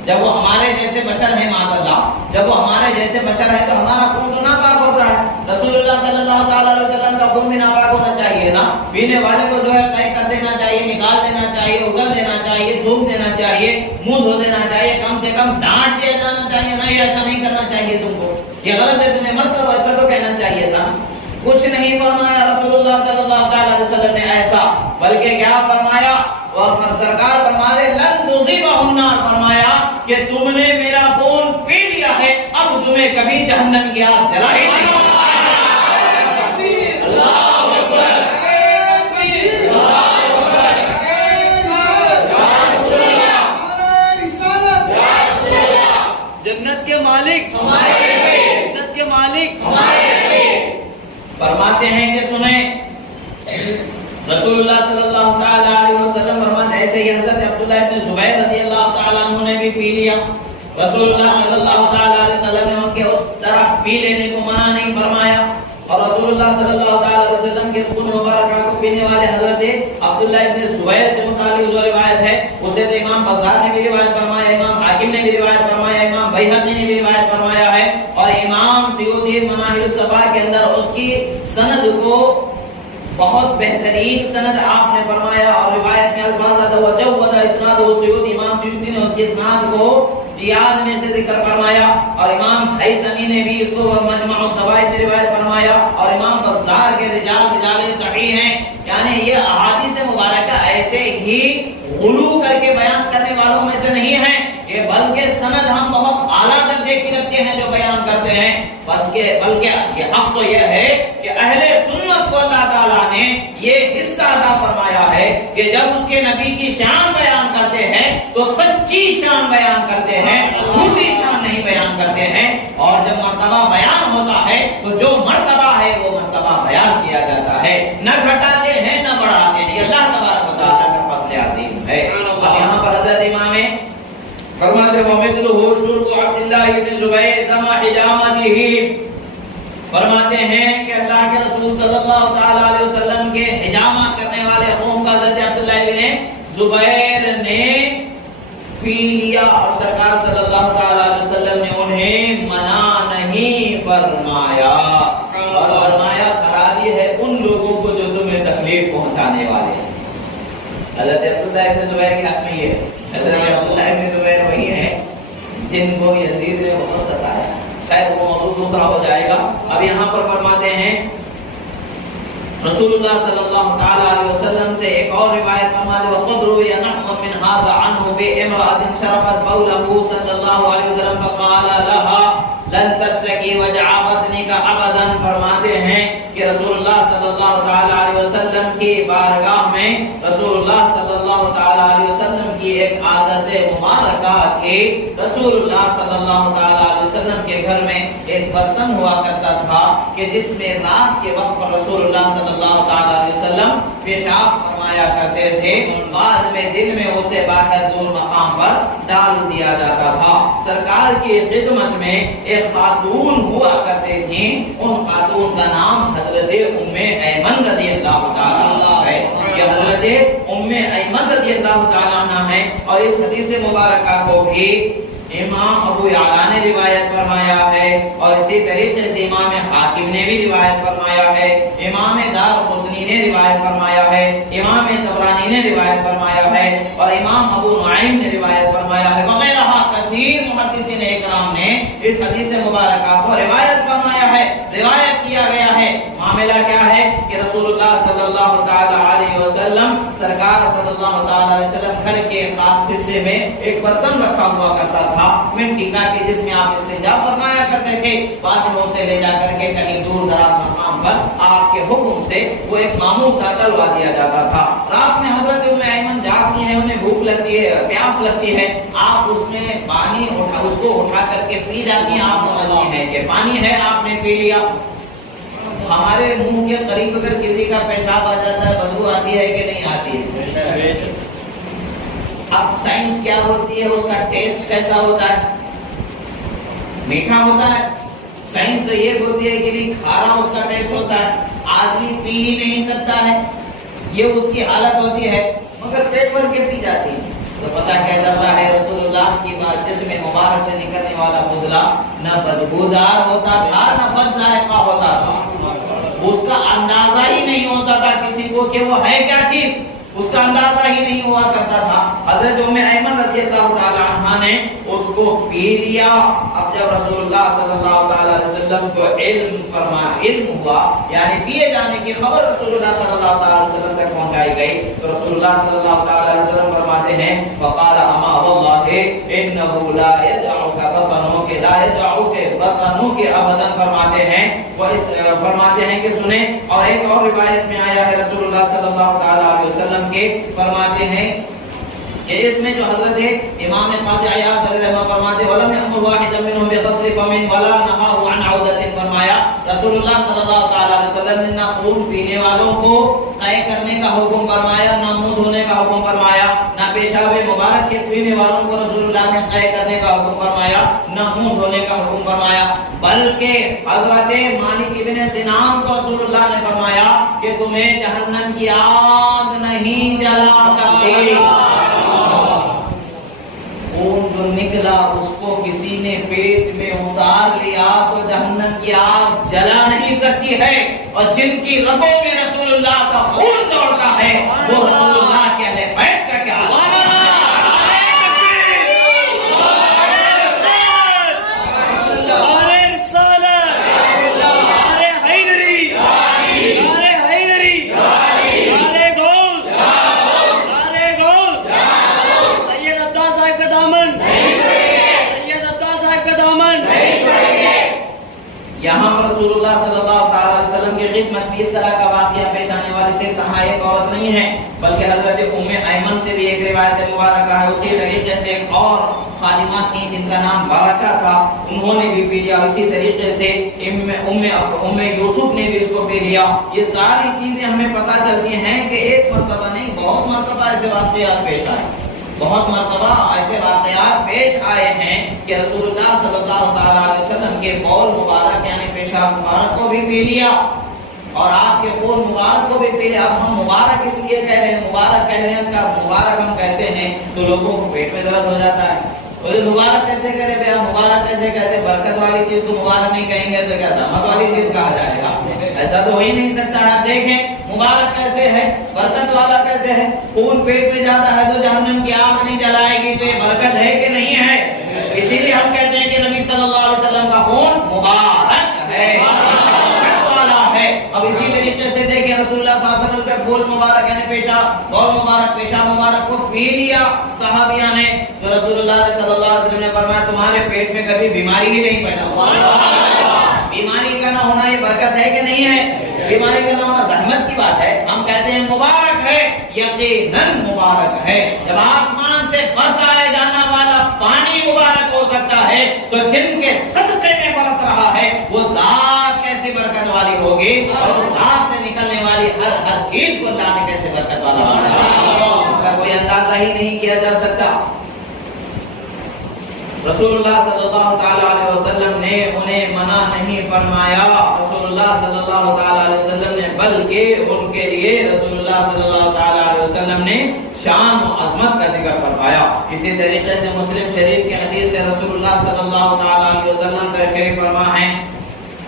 جب وہ ہمارے جیسے بشر ہیں، معاذ اللہ، جب وہ ہمارے جیسے بشر ہے تو ہمارا خون تو ناپاک ہوتا ہے، رسول اللہ اللہ صلی اللہ تعالی علیہ وسلم کا خون بھی ناپاک ہونا چاہیے نا. پینے والے کو جو ہے قے کر دینا چاہیے, نکال دینا چاہیے, اگل دینا چاہیے, دھوپ دینا چاہیے, منہ دھو دینا چاہیے, کم سے کم ڈانٹ دیا جانا چاہیے. نہیں, ایسا نہیں کرنا چاہیے تم کو, یہ غلط ہے, تمہیں مت کرو, ایسا تو کہنا چاہیے تھا. کچھ نہیں فرمایا رسول اللہ صلی اللہ تعالی علیہ وسلم نے ایسا, بلکہ کیا فرمایا, اور سرکار فرما دے لن تصیبہم النار, فرمایا کہ تم نے میرا خون پی لیا ہے, اب تمہیں کبھی جہنم کی آگ جلا ہی نہیں. جنت کے مالک جنت کے مالک فرماتے ہیں کہ سنیں, رسول اللہ صلی اللہ تعالی علیہ وسلم فرماتے ہیں ایسے ہی حضرت عبداللہ ابن زبیر رضی اللہ تعالی عنہ نے بھی پی لیا. رسول اللہ صلی اللہ تعالی علیہ وسلم نے ان کے اس طرح پی لینے کو منع نہیں فرمایا, اور رسول اللہ صلی اللہ تعالی علیہ وسلم کے خون مبارکہ کو پینے والے حضرت عبداللہ ابن زبیر سے متعلق جو روایت ہے اسے تو امام بزار نے بھی روایت فرمایا, امام حاکم نے بھی روایت فرمایا, امام بیہقی نے بھی روایت فرمایا ہے, اور امام سیوطی مناہل الصفا کے اندر اس کی سند کو بہت بہترین سند آپ نے فرمایا, اور روایت میں الفاظ آتا ہوا جود اسناد سیوطی, امام سیوطی نے اس کے اسناد کو جیاد میں سے ذکر فرمایا, اور امام حیثمی نے بھی اس کو مجمع الزوائد میں روایت فرمایا, اور امام بزار کے رجال صحیح ہیں. یعنی یہ احادیث مبارکہ ایسے ہی غلو کر کے بیان کرنے والوں میں سے نہیں ہیں, یہ بلکہ سند ہم بہت اعلیٰ درجے کی رکھتے ہیں جو بیان کرتے ہیں. بلکہ یہ حق تو یہ ہے کہ اہل سنت کو اللہ تعالیٰ نے یہ حصہ عطا فرمایا ہے کہ جب اس کے نبی کی شان بیان کرتے ہیں تو سچی شان بیان کرتے ہیں, جھوٹی شان نہیں بیان کرتے ہیں, اور جب مرتبہ بیان ہوتا ہے تو جو مرتبہ ہے وہ مرتبہ بیان کیا جاتا ہے, نہ گھٹاتے ہیں نہ بڑھاتے ہیں. یہ اللہ تبارک و تعالیٰ کا فضل عظیم ہے. اب یہاں پر حضرت امام فرماتے ہیں ومثلہ شرب عبداللہ ابن زبیر دم حجامتہ, فرماتے ہیں کہ اللہ کے رسول صلی اللہ تعالی علیہ وسلم کے حجامہ کرنے والے قوم کا حضرت عبداللہ ابن زبیر نے پی لیا, اور سرکار صلی اللہ تعالی علیہ وسلم نے انہیں منع نہیں فرمایا, اور فرمایا خرابی ہے ان لوگوں کو جو تمہیں تکلیف پہنچانے والے ہیں. حضرت عبداللہ ابن زبیر کے حق میں یہ ہے, حضرت عبداللہ ابن زبیر وہی ہیں جن کو یزید نے بہت ستایا, شاید وہ موضوع دوسرا ہو جائے گا. اب یہاں پر فرماتے ہیں رسول اللہ صلی اللہ تعالی علیہ وسلم سے ایک اور روایت فرماتے ہیں وقد روی نحو من هذا عنه بامرأة شربت بوله صلی اللہ علیہ وسلم فقال لها لن تشتکی وجع بطنک ابدا. فرماتے ہیں کہ رسول اللہ صلی اللہ تعالی علیہ وسلم کی بارگاہ میں رسول اللہ صلی اللہ تعالی علیہ وسلم کی ایک عادت مبارکہ تھی. رسول اللہ صلی اللہ تعالی علیہ وسلم کے گھر میں ایک برتن ہوا کرتا تھا کہ جس میں رات کے وقت پر رسول اللہ صلی اللہ تعالی علیہ وسلم پیشاب فرمایا کرتے تھے, بعد میں دن میں اسے باہر دور مقام پر ڈال دیا جاتا تھا. سرکار کی خدمت میں ایک خاتون ہوا کرتے تھیں, ان خاتون کا نام حضرت ام ایمن رضی اللہ تعالی عنہ ہے. یہ حضرت ام ایمن رضی اللہ تعالی عنہ ہے, اور اس حدیث مبارکہ کو بھی امام ابو یعلا نے روایت فرمایا ہے, اور اسی طریقے سے امام حاکم نے بھی روایت فرمایا ہے, امام دارقطنی نے روایت فرمایا ہے, امام طبرانی نے روایت فرمایا ہے, اور امام ابو نعیم نے روایت فرمایا ہے, وغیرہ کثیر محدثین اکرام نے اس حدیث مبارکہ کو روایت فرمایا ہے, روایت کیا گیا ہے. معاملہ کیا ہے کہ رسول اللہ صلی اللہ تعالی علیہ وسلم, سرکار صلی اللہ تعالی علیہ وسلم گھر کے خاص حصے میں ایک برتن رکھا ہوا کرتا تھا مٹی کا, کہ جس میں آپ استنجا فرمایا کرتے تھے. بعد میں اسے لے جا کر کے کہیں دور دراز مقام پر آپ کے حکم سے وہ ایک معمول کا ڈلوا دیا جاتا تھا. رات میں حضرت ام ایمن جاگتی ہیں, انہیں بھوک لگتی ہے, پیاس لگتی ہے, آپ اس میں پانی اس کو اٹھا کر کے پی جاتی ہیں. آپ سمجھتی ہیں کہ پانی ہے, آپ نے پی لیا. ہمارے منہ کے قریب اگر کسی کا پیشاب آ جاتا ہے بدبو آتی ہے کہ نہیں آتی ہے؟ اب سائنس کیا ہوتی ہے, اس کا ٹیسٹ کیسا ہوتا ہے؟ میٹھا ہوتا ہے. سائنس تو یہ بولتی ہے کہ نہیں کھارا اس کا ٹیسٹ ہوتا ہے, آدمی پی ہی نہیں سکتا ہے, یہ اس کی حالت ہوتی ہے, مگر پیٹ بھر کے پی جاتی ہے. تو پتہ کیا چلتا ہے رسول اللہ کی بات جسم مبارک سے نکلنے والا بدلا نہ بدبودار ہوتا تھا نہ بد ذائقہ ہوتا تھا. اس کا اندازہ ہی نہیں ہوتا تھا کسی کو کہ وہ ہے کیا چیز، اس کا اندازہ ہی نہیں ہوا کرتا تھا۔ حضرت ام ایمن رضی اللہ تعالی عنہ نے اس کو پی لیا۔ اب جب رسول اللہ صلی اللہ تعالی علیہ وسلم کو علم ہوا، یعنی پیے جانے کی خبر رسول اللہ صلی اللہ تعالی علیہ وسلم تک پہنچائی گئی، تو رسول اللہ صلی اللہ تعالی علیہ وسلم فرماتے ہیں وقال اما واللہ انه لا يدعك بطنك لا يدعك بطنك ابدا، فرماتے ہیں کہ سنیں۔ اور ایک اور روایت میں آیا ہے رسول اللہ صلی اللہ تعالی علیہ وسلم کے فرماتے ہیں کہ اس میں جو حضرت امام قاضی عیاض علیہ الرحمہ فرماتے ولم یامر واحدا منهم بغسل فم ولا نهاه عن عودۃ، فرمایا رسول اللہ صلی اللہ تعالی علیہ وسلم نے نہ خون پینے والوں کو قے کرنے کا حکم فرمایا، نہ منہ دھونے کا حکم فرمایا، نہ پیشاب مبارک کے پینے والوں کو رسول اللہ نے قے کرنے کا حکم فرمایا، نہ منہ دھونے کا حکم فرمایا، بلکہ حضرت مالک ابن سنان کو رسول اللہ نے فرمایا کہ تمہیں جہنم کی آگ نہیں جلا سکتی۔ خون جو نکلا اس کو کسی نے پیٹ میں اتار لیا تو جہنم کی آگ جلا نہیں سکتی ہے، اور جن کی رگوں میں رسول اللہ کا خون دوڑتا ہے وہ رسول اللہ کے اہل بیت کا کیا حال ہے؟ یہاں پر رسول اللہ صلی اللہ تعالی علیہ وسلم کی خدمت میں اس طرح کا واقعہ پیش آنے والی صرف تنہا ایک عورت نہیں ہے، بلکہ حضرت ام ایمن سے بھی ایک روایت مبارکہ ہے۔ اسی طریقے سے ایک اور خادمہ تھی جن کا نام برکہ تھا، انہوں نے بھی پی لیا۔ اسی طریقے سے ام یوسف نے بھی اس کو پی لیا۔ یہ ساری چیزیں ہمیں پتہ چلتی ہیں کہ ایک مرتبہ نہیں بہت مرتبہ ایسے واقعات پیش آئے، بہت مرتبہ ایسے واقعات پیش آئے ہیں کہ رسول اللہ صلی اللہ تعالی علیہ وسلم کے بول مبارک یعنی پیشاب مبارک کو بھی پی لیا اور آپ کے خون مبارک کو بھی پی لیا۔ اب ہم مبارک اس لیے کہہ رہے ہیں، مبارک کہہ رہے ہیں کا مبارک ہم کہتے ہیں تو لوگوں کو پیٹ میں درد ہو جاتا ہے، اور مبارک کیسے کرے بھیا، مبارک کیسے کہتے، برکت والی چیز کو مبارک نہیں کہیں گے تو کیا زحمت والی چیز کہا جائے گا؟ ایسا تو ہو ہی نہیں سکتا ہے۔ دیکھیں مبارک کیسے ہے، برکت والا کیسے ہے، خون پیٹ میں جاتا ہے تو جہنم کی آگ نہیں جلائے گی، تو یہ برکت ہے کہ نہیں ہے؟ اسی لیے ہم کہتے ہیں کہ نبی صلی اللہ علیہ وسلم کا خون مبارک ہے، برکت والا ہے۔ اب اسی طریقے سے دیکھیں رسول اللہ صلی اللہ علیہ وسلم کا بول مبارک یعنی پیشاب مبارک کو پی لیا صحابیہ نے، تو رسول اللہ صلی اللہ علیہ وسلم نے فرمایا تمہارے پیٹ میں کبھی بیماری ہی نہیں پیدا ہوا۔ بیماری کا نہ ہونا یہ برکت ہے کہ نہیں ہے؟ بیماری کا نہ ہونا زحمت کی بات ہے۔ ہم کہتے ہیں مبارک ہے، یقیناً مبارک ہے۔ جب آسمان سے برسائے جانا والا پانی مبارک ہو سکتا ہے تو جن کے صدقے میں برس رہا ہے وہ ذات کیسے برکت والی ہوگی، اور اس ذات سے نکلنے والی ہر چیز کو اللہ نے کیسے برکت والا بنایا، اس کا کوئی اندازہ ہی نہیں کیا جا سکتا۔ رسول اللہ صلی اللہ تعالی علیہ وسلم نے انہیں منع نہیں فرمایا، رسول اللہ صلی اللہ تعالی علیہ وسلم نے بلکہ ان کے لیے رسول اللہ صلی اللہ تعالی علیہ وسلم نے شان و عظمت کا ذکر فرمایا۔ اسی طریقے سے مسلم شریف کی حدیث سے رسول اللہ صلی اللہ تعالی علیہ وسلم تشریف فرما ہے،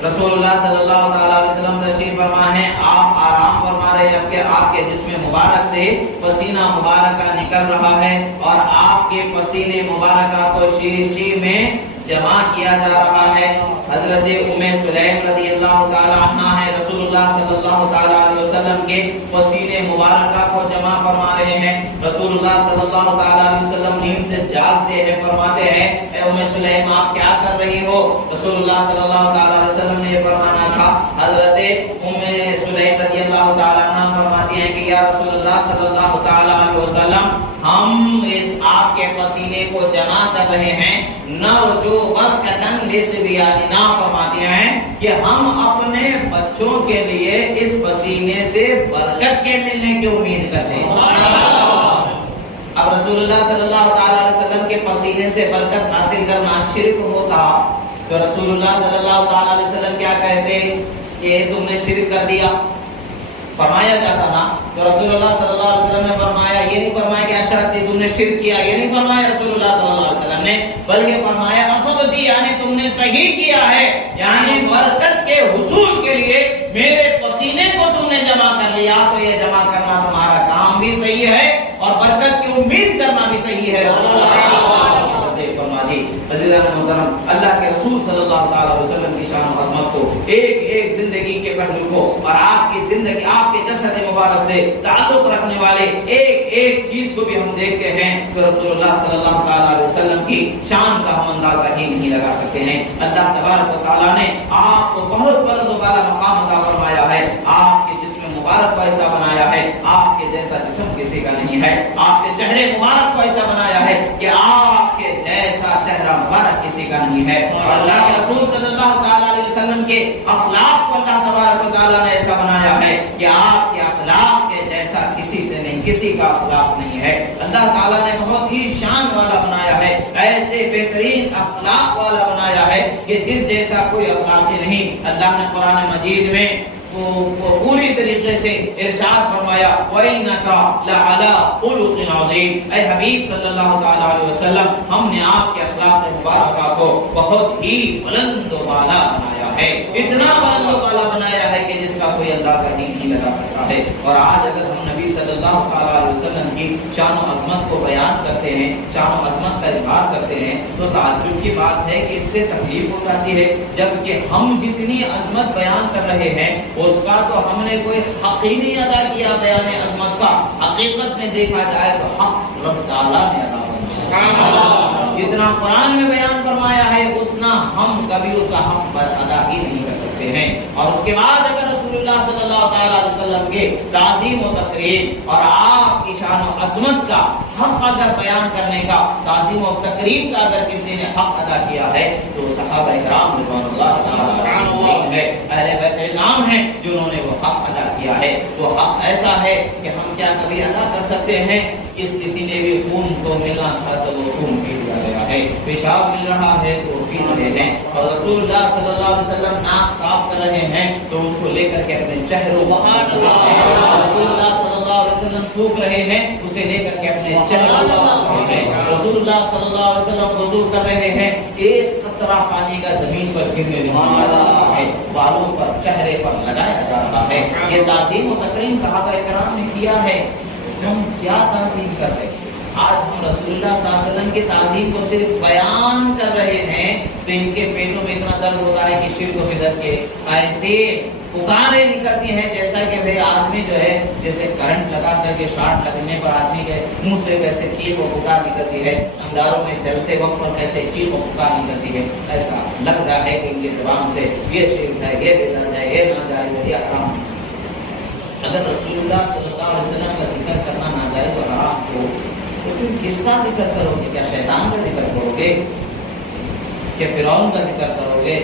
رسول اللہ صلی اللہ تعالی علیہ وسلم تشریف فرما ہے، آپ آرام فرما رہے ہیں کہ آپ کے جسم مبارک سے پسینہ مبارکہ نکل رہا ہے اور آپ کے پسینے مبارکہ کو شیشی میں جمع کیا جا رہا ہے۔ حضرت ام سلیم رضی اللہ تعالی عنہ ہے، رسول اللہ صلی اللہ تعالی علیہ وسلم کے پسینے مبارکہ کو جمع فرما رہے ہیں۔ رسول اللہ صلی اللہ تعالی علیہ وسلم نیند سے جاگتے ہیں، فرماتے ہیں اے ام سلیم آپ کیا کر رہی ہو؟ رسول اللہ صلی اللہ تعالی علیہ وسلم نے یہ فرمانا تھا، حضرت ام سلیم رضی اللہ تعالی عنہ فرماتی ہیں کہ یا رسول اللہ صلی اللہ تعالی علیہ وسلم ہم اس آپ کے پسینے کو جمع کر رہے ہیں، نرجو برکتن لسبیاننا، فرماتی ہیں کہ ہم اپنے بچوں کے لیے اس پسینے سے برکت کے ملنے کی امید کرتے ہیں۔ اب رسول اللہ صلی اللہ تعالی علیہ وسلم کے پسینے سے برکت حاصل کرنا شرک ہوتا تو رسول اللہ صلی اللہ تعالی علیہ وسلم کیا کہتے کہ تم نے شرک کر دیا، فرمایا جاتا نا، تو رسول اللہ صلی اللہ علیہ وسلم نے فرمایا، یہ نہیں فرمایا کہ اشرک تم نے شرک کیا، یہ نہیں فرمایا رسول اللہ صلی اللہ علیہ وسلم نے، بلکہ فرمایا اصبتی یعنی تم نے صحیح کیا ہے، یعنی برکت کے حصول کے لیے میرے جمع کر لیا تو یہ جمع کرنا تمہارا کام بھی صحیح ہے اور برکت کی امید کرنا بھی صحیح ہے۔ عزیزان محترم، اللہ کے رسول صلی اللہ علیہ وسلم کی شان و عظمت کو، ایک ایک زندگی کے پہلو کو اور آپ کی زندگی، آپ کے جسد مبارک سے تعلق رکھنے والے ایک ایک چیز کو بھی ہم دیکھتے ہیں تو رسول اللہ صلی اللہ علیہ وسلم کی شان کا ہم اندازہ ہی نہیں لگا سکتے ہیں۔ اللہ تبارک و تعالیٰ نے آپ کو بہت بلند و بالا مقام عطا فرمایا ہے، آپ کے جسم مبارک کو ایسا بنایا ہے، آپ کے جیسا جسم کسی کا نہیں ہے، آپ کے چہرے مبارک کو ایسا بنایا ہے کہ آپ کے جیسا چہرہ مبارک کسی کا نہیں ہے، اور اللہ کے رسول صلی اللہ تعالیٰ علیہ وسلم کے اخلاق کو اللہ تبارک و تعالیٰ نے ایسا بنایا ہے کہ آپ کے اخلاق کے جیسا کسی سے نہیں، کسی کا اخلاق نہیں ہے۔ اللہ تعالیٰ نے بہت ہی شان والا بنایا ہے، ایسے بہترین اخلاق والا بنایا ہے کہ جس جیسا کوئی اخلاق ہی نہیں۔ اللہ نے قرآن مجید میں وہ پوری طریقے سے ارشاد فرمایا وَإِنَّكَ لَعَلَىٰ خُلُقٍ عَظِيمٍ، اے حبیب صلی اللہ تعالیٰ علیہ وسلم، ہم نے آپ کے اخلاق مبارکہ کو بہت ہی بلند و بالا بنایا ہے، اتنا بلند و بالا بنایا ہے کہ جس کا کوئی اندازہ ہی نہیں لگا سکتا ہے۔ اور آج اگر ہم نبی صلی اللہ تعالیٰ علیہ وسلم کی شان و عظمت کو بیان کرتے ہیں، شان و عظمت کا اظہار کرتے ہیں تو تعجب کی بات ہے کہ اس سے تکلیف ہو جاتی ہے، جبکہ ہم جتنی عظمت بیان کر رہے ہیں اس کا تو ہم نے کوئی حق ہی نہیں ادا کیا بیان عظمت کا۔ حقیقت میں دیکھا جائے تو حق رب تعالیٰ نے ادا فرمایا، جتنا قرآن میں بیان فرمایا ہے اتنا ہم کبھی اس کا حق ادا ہی نہیں کر سکتے ہیں۔ اور اس کے بعد اگر رسول اللہ صلی اللہ تعالیٰ علیہ وسلم کے تعظیم و تقریم اور آپ کی شان و عظمت کا حق اگر بیان کرنے کا، تعظیم و تقریم کا اگر کسی نے حق ادا کیا ہے تو صحابہ کرام رضوان اللہ تعالیٰ ہے، اہل بیت اعظام ہیں جنہوں نے وہ حق ادا کیا ہے۔ وہ حق ایسا ہے کہ ہم کیا کبھی ادا کر سکتے ہیں؟ کسی نے بھی خون کو ملنا تھا تو وہ خون پی دیا گیا ہے، پیشاب مل رہا ہے تو وہ پی رہے ہیں، اور رسول اللہ صلی اللہ علیہ وسلم ناک صاف کر رہے ہیں تو اس کو لے کر کے اپنے چہروں، رسول اللہ صلی اللہ علیہ وسلم تھوک رہے ہیں اسے لے کر کے اپنے چہروں، رسول اللہ صلی اللہ علیہ وسلم وضو کر رہے ہیں، ایک قطرہ پانی کا زمین پر گرنے نہیں آ رہا ہے، بالوں پر، چہرے پر لگایا جا رہا ہے۔ یہ تعظیم و تکریم صحابہ کرام نے کیا ہے، ہم کیا تعظیم کر رہے ہیں؟ آج ہم رسول اللہ صلی اللہ علیہ وسلم کی تعظیم کو صرف بیان کر رہے ہیں تو ان کے پیٹوں میں اتنا درد ہوتا ہے کہ شرک و بدعت کے ایسے پکاریں نکلتی ہیں جیسا کہ بھئی آدمی جو ہے جیسے کرنٹ لگا کر کے شارٹ لگنے پر آدمی کے منہ سے ویسے چیخ و پکار نکلتی ہے، انگاروں میں چلتے وقت پر کیسے چیخ و پکار نکلتی ہے، ایسا لگ رہا ہے کہ ان کے زبان سے یہ شرک ہے، یہ بدعت ہے، یہ ناجائز ہے، یہ حرام ہے۔ اگر رسول اللہ صلی اللہ علیہ وسلم کا ذکر کرنا ناجائز اور حرام ہو تو پھر کس کا ذکر کرو گے؟ کیا شیطان کا ذکر کرو گے؟ کیا فرعون کا ذکر کرو گے؟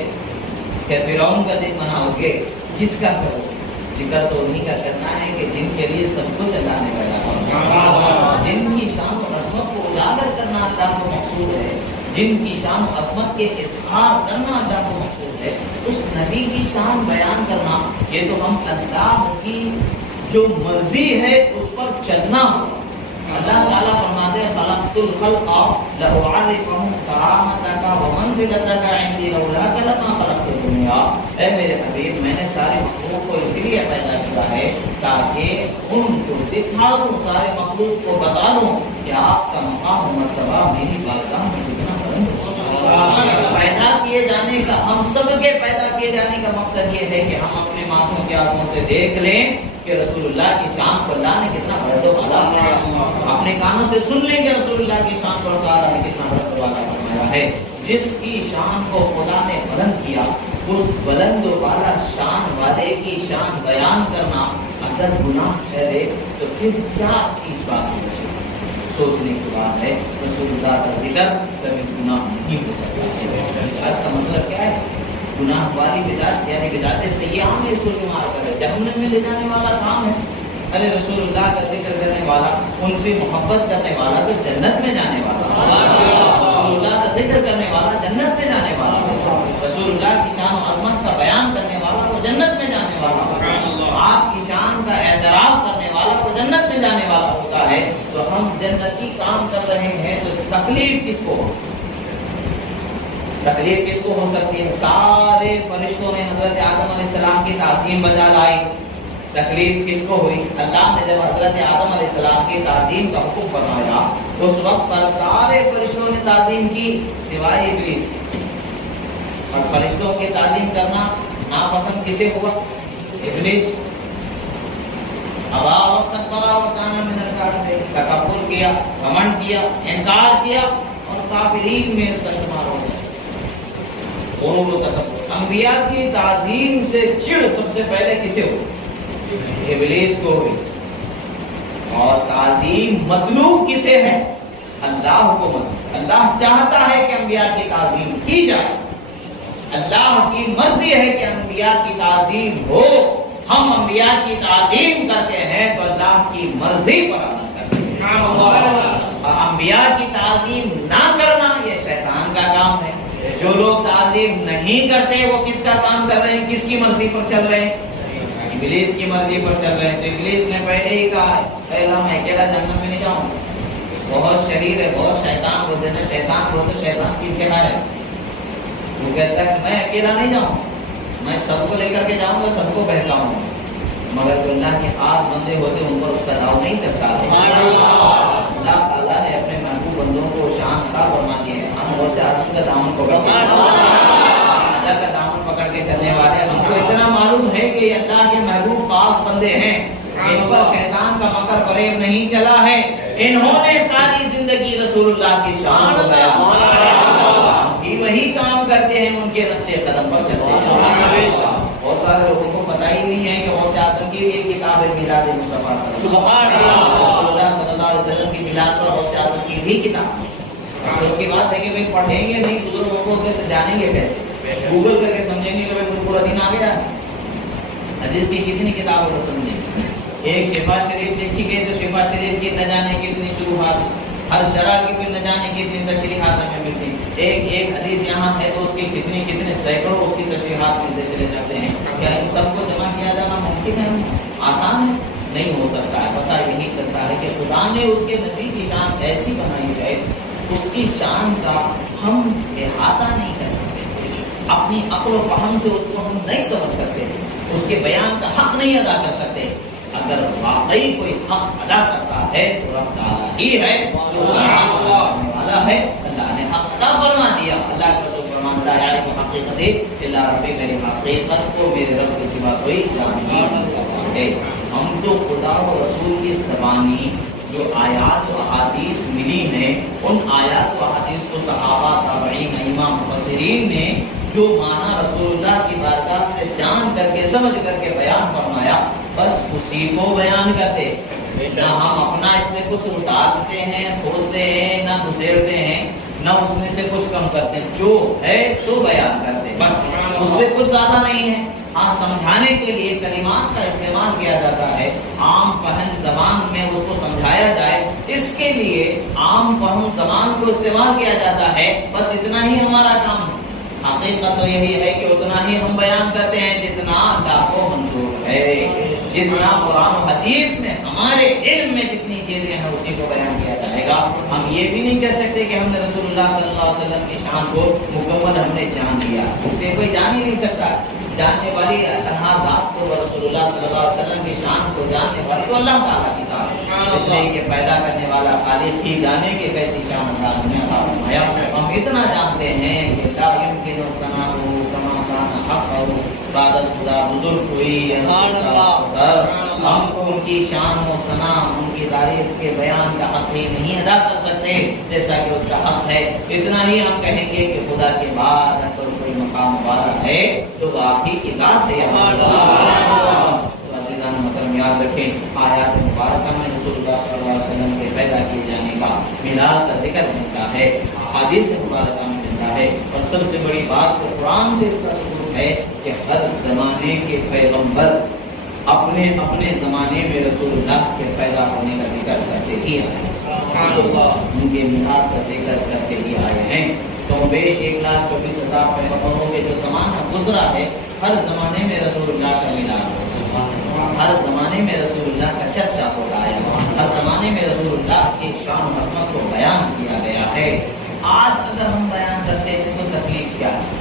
کیا فرعون کا ذکر مناؤ گے؟ کس کا کرو گے؟ ذکر تو انہیں کا کرنا ہے کہ جن کے لیے سب کچھ اللہ نے پیدا کیا، جن کی شان و عظمت کو اجاگر کرنا اللہ کو مقصود ہے، جن کی شان و عظمت کے اظہار کرنا اللہ کو مقصود ہے، اس نبی کی شان بیان کرنا، یہ تو ہم اللہ کی جو مرضی ہے اس پر چلنا ہو۔ اللہ تعالیٰ فرماتے ہیں خلقت الخلق لأعرفهم کرامتک ومنزلتک عندی لولاک لما خلقت الدنیا، اے میرے حبیب میں نے سارے مخلوق کو اس لیے پیدا کیا ہے تاکہ ان کو دکھا دوں، سارے مخلوق کو بتا دوں کہ آپ کا مقام و مرتبہ میری بارگاہ میں کتنا بلند ہے۔ پیدا کیے جانے کا، ہم سب کے پیدا کیے جانے کا مقصد یہ ہے کہ ہم اپنے ماتھوں کے آنکھوں سے دیکھ لیں کہ رسول اللہ کی شان کو اللہ نے کتنا بلند و بالا فرمایا، اپنے کانوں سے سن لیں کہ رسول اللہ کی شان کو اللہ نے کتنا بلند و بالا فرمایا ہے۔ جس کی شان کو خدا نے بلند کیا، اس بلند و بالا شان والے کی شان بیان کرنا اگر گناہ ٹھہرے تو پھر کیا چیز باقی ہے؟ سوچنے کی بات ہے۔ رسول اللہ کا ذکر کبھی گناہ نہیں ہو سکتا۔ بدعت کا مطلب کیا ہے؟ گناہ والی بدعت، یعنی بدعت سیئہ ہم اس کو شمار کر رہے، جہنم میں لے جانے والا کام ہے۔ ارے رسول اللہ کا ذکر کرنے والا، ان سے محبت کرنے والا تو جنت میں جانے والا، رسول اللہ کا ذکر کرنے والا جنت میں جانے والا، رسول اللہ کی شان و عظمت کا بیان کرنے والا وہ جنت میں جانے والا، آپ کی شان کا اعتراف کرنے والا وہ جنت میں جانے والا ہوتا ہے۔ تو ہم جنتی کام کر رہے ہیں تو تکلیف کس کو ہو؟ تکلیف کس کو ہو سکتی ہے؟ سارے فرشتوں نے حضرت آدم علیہ السلام کی تعظیم بجا لائی، تکلیف کس کو ہوئی؟ اللہ نے جب حضرت آدم علیہ السلام کی تعظیم کا حکم فرمایا اس وقت پر سارے فرشتوں نے تعظیم کی سوائے ابلیس، اور فرشتوں کی تعظیم کرنا ناپسند کسے ہوا؟ ابلیس۔ ابا واستكبر وكان من الكافرين، تکبر کیا، گھمنڈ کیا، انکار کیا اور کافرین میں اس کا شمار ہو گیا۔ انبیاء کی تعظیم سے چڑ سب سے پہلے کسے ہوئی؟ ابلیس کو ہوئی۔ اور تعظیم مطلوب کسے ہے؟ اللہ کو مطلوب۔ اللہ چاہتا ہے کہ انبیاء کی تعظیم کی جائے، اللہ کی مرضی ہے کہ انبیاء کی تعظیم ہو۔ ہم انبیاء کی تعظیم کرتے ہیں تو اللہ کی مرضی پر عمل کرتے ہیں، اور انبیاء کی تعظیم نہ کرنا یہ شیطان کا کام ہے۔ جو لوگ تعظیم نہیں کرتے وہ کس کا کام کر رہے ہیں؟ کس کی مرضی پر چل رہے ہیں؟ ابلیس کی مرضی پر چل رہے ہیں۔ تو ابلیس نے پہلے ہی کہا ہے پہلا میں اکیلا جنت میں نہیں جاؤں، بہت شریر ہے، بہت شیطان بولتے ہیں، شیطان بولتے شیطان کس کے ہے؟ وہ کہتا ہے میں اکیلا نہیں جاؤں، میں سب کو لے کر کے جاؤں گا، سب کو بہکاؤں گا، مگر جو اللہ کے خاص بندے ہوتے ان پر اس کا داؤ نہیں چلتا۔ اللہ تعالیٰ نے اپنے محبوب بندوں کو شان عطا فرما دی ہے، ہم اور سے آدم کا دامن پکڑ کے اللہ کا دامن پکڑ کے چلنے والے، ہم کو اتنا معلوم ہے کہ اللہ کے محبوب خاص بندے ہیں، ان پر شیطان کا مکر فریب نہیں چلا ہے، انہوں نے ساری زندگی رسول اللہ کی شان کو بیان کی، وہی کام کرتے ہیں، ان کے نقشے قدم پر چلتے ہیں۔ بہت سارے لوگوں کو پتہ ہی نہیں ہے کہ غوث اعظم کی ایک کتاب ہے میلاد مصطفیٰ صلی اللہ علیہ وسلم کی میلاد پر غوث اعظم کی بھی کتاب ہے۔ تو اس کی بات ہے کہ بھائی پڑھیں گے نہیں بزرگوں کو تو جانیں گے کیسے؟ گوگل کر کے سمجھیں گے کہ بھائی پورا دن آ گیا۔ حدیث کی کتنی کتابوں کو سمجھیں، ایک شفا شریف لکھی گئی تو شفا شریف کی نہ جانے کتنی شروحات، ہر شرح کی بھی نہ جانے کتنی تشریحات ہمیں ملتی، ایک حدیث یہاں ہے تو اس کی کتنے سینکڑوں اس کی تشریحات ملتے چلے جاتے ہیں۔ کیا ان سب کو جمع کیا جانا ممکن ہے؟ آسان ہے؟ نہیں ہو سکتا ہے۔ پتہ یہی چلتا ہے کہ خدا نے اس کے نبی کی شان ایسی بنائی ہے، اس کی شان کا ہم احاطہ نہیں کر سکتے، اپنی عقل و فہم سے اس کو ہم نہیں سمجھ سکتے، اس کے بیان کا حق نہیں ادا کر سکتے۔ اگر واقعی کوئی حق ادا کرتا ہے تو رب تعالیٰ ہی ہے جو کرنے والا ہے۔ اللہ نے حق ادا فرما دیا، اللہ کے رسول فرماتا ہے یعرف حقیقت الا ربی، میری حقیقت کو میرے رب کے سوا کوئی جان نہیں سکتا ہے۔ ہم تو خدا و رسول کی زبانی جو آیات و احادیث ملی ہیں، ان آیات و احادیث کو صحابہ، تابعین، ائمہ، مفسرین نے جو معنی رسول اللہ کی بارگاہ سے جان کر کے سمجھ کر کے بیان فرمایا، بس اسی کو بیان کرتے، نہ ہم اپنا اس میں کچھ اتارتے ہیں، کھولتے ہیں، نہ گھسیڑتے ہیں، نہ اس میں سے کچھ کم کرتے ہیں، جو ہے سو بیان کرتے، بس اس سے کچھ زیادہ نہیں ہے۔ ہاں سمجھانے کے لیے کلمات کا استعمال کیا جاتا ہے، عام فہم زبان میں اس کو سمجھایا جائے، اس کے لیے عام فہم زبان کو استعمال کیا جاتا ہے، بس اتنا ہی ہمارا کام ہے۔ حقیقت تو یہی ہے کہ اتنا ہی ہم بیان کرتے ہیں جتنا اللہ کو منظور ہے، جتنا قرآن و حدیث میں ہمارے علم میں جتنی چیزیں ہیں اسی کو بیان کیا جائے گا۔ ہم یہ بھی نہیں کہہ سکتے کہ ہم نے رسول اللہ صلی اللہ علیہ وسلم کی شان کو مکمل ہم نے جان لیا، اس سے کوئی جان ہی نہیں سکتا۔ جاننے والی تنہا ذات کو رسول اللہ صلی اللہ علیہ وسلم کی شان کو جاننے والی تو اللہ تعالیٰ کی ذات ہے، اس لیے کہ پیدا کرنے والا خالق ہی جانے کہ کیسی شان اللہ نے عطا فرمایا۔ ہم اتنا جانتے ہیں کہ لا يمكن ثناؤه كما كان حقه، بعد خدا بزرگ ہوئی ہم کو ان کی شان و ثنا، ان کی تعریف کے بیان کا حق ہی نہیں ادا کر سکتے جیسا کہ اس کا حق ہے۔ اتنا ہی ہم کہیں گے کہ خدا کے بعد اگر کوئی مقام والا ہے تو آپ ہی کی ذات ہے۔ محترم یاد رکھیں، آیات مبارکہ میں رسول اللہ صلی اللہ علیہ وسلم کے پیدا کیے جانے کا میلاد کا ذکر ملتا ہے، حدیث مبارکہ میں ملتا ہے، اور سب سے بڑی بات تو قرآن سے اس کا ثبوت ہے کہ ہر زمانے کے پیغمبر اپنے اپنے زمانے میں رسول اللہ کے پیدا ہونے کا ذکر کرتے ہی آئے، ان کے میلاد کا ذکر کرتے ہی آئے ہیں۔ تو بیش 1,24,000 پیغمبروں کے جو زمانہ گزرا ہے، ہر زمانے میں رسول اللہ کا میلاد ہوتا ہے، ہر زمانے میں رسول اللہ کا چرچا ہوتا ہے، ہر زمانے میں رسول اللہ کی شان و عظمت کو بیان کیا گیا ہے۔ آج اگر ہم بیان کرتے ہیں تو تکلیف کیا ہے؟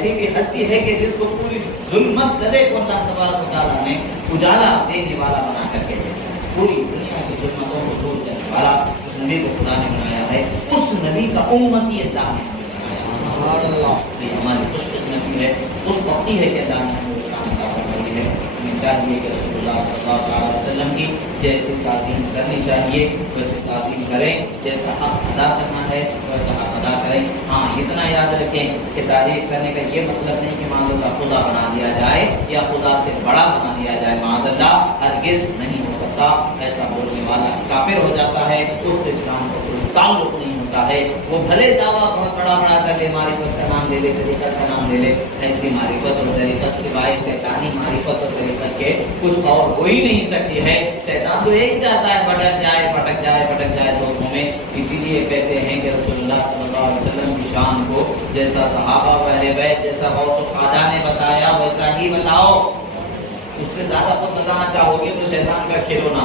ایسی بھی ہستی ہے کہ جس کو پوری ظلمت گدے کو اللہ تبارک و تعالیٰ نے اجالا دینے والا بنا کر کے بھیجا ہے، پوری دنیا کی ظلمتوں کو دور کرنے والا جس نبی کو خدا نے بنایا ہے، اس نبی کا امتی اللہ نے ہمیں بنایا۔ یہ ہماری خوش قسمتی ہے، خوش بختی ہے کہ اللہ نے ہمیں اسلام کا بنائی ہے۔ ہمیں چاہیے کہ رسول اللہ صلی اللہ علیہ وسلم کی جیسی تعظیم کرنی چاہیے ویسے تعظیم کریں، جیسا حق ادا کرنا ہے ویسا حق ادا کریں۔ ہاں اتنا یاد رکھیں کہ تعریف کرنے کا یہ مطلب نہیں کہ معاذ اللہ خدا بنا دیا جائے یا خدا سے بڑا بنا دیا جائے، معاذ اللہ ہرگز نہیں ہو سکتا۔ ایسا بولنے والا کافر ہو جاتا ہے، اس سے اسلام کا کوئی تعلق نہیں ہوتا ہے۔ وہ بھلے دعویٰ بہت بڑا بڑا کر لے، معرفت کا نام لے لے، طریقت کا نام لے لے، ایسی معرفت اور طریقت سوائے شیطانی معرفت اور طریقت کے کچھ اور ہو ہی نہیں سکتی ہے۔ شیطان تو ایک چاہتا ہے بھٹک جائے بھٹک جائے بھٹک جائے لوگوں میں۔ اسی لیے کہتے ہیں کہ رسول اللہ صلی اللہ علیہ وسلم کی شان کو جیسا صحابہ پہلے بیت جیسا غوث و خواجہ نے بتایا ویسا ہی بتاؤ۔ اس سے زیادہ خود بتانا چاہو گے تو شیطان کا کھلونا،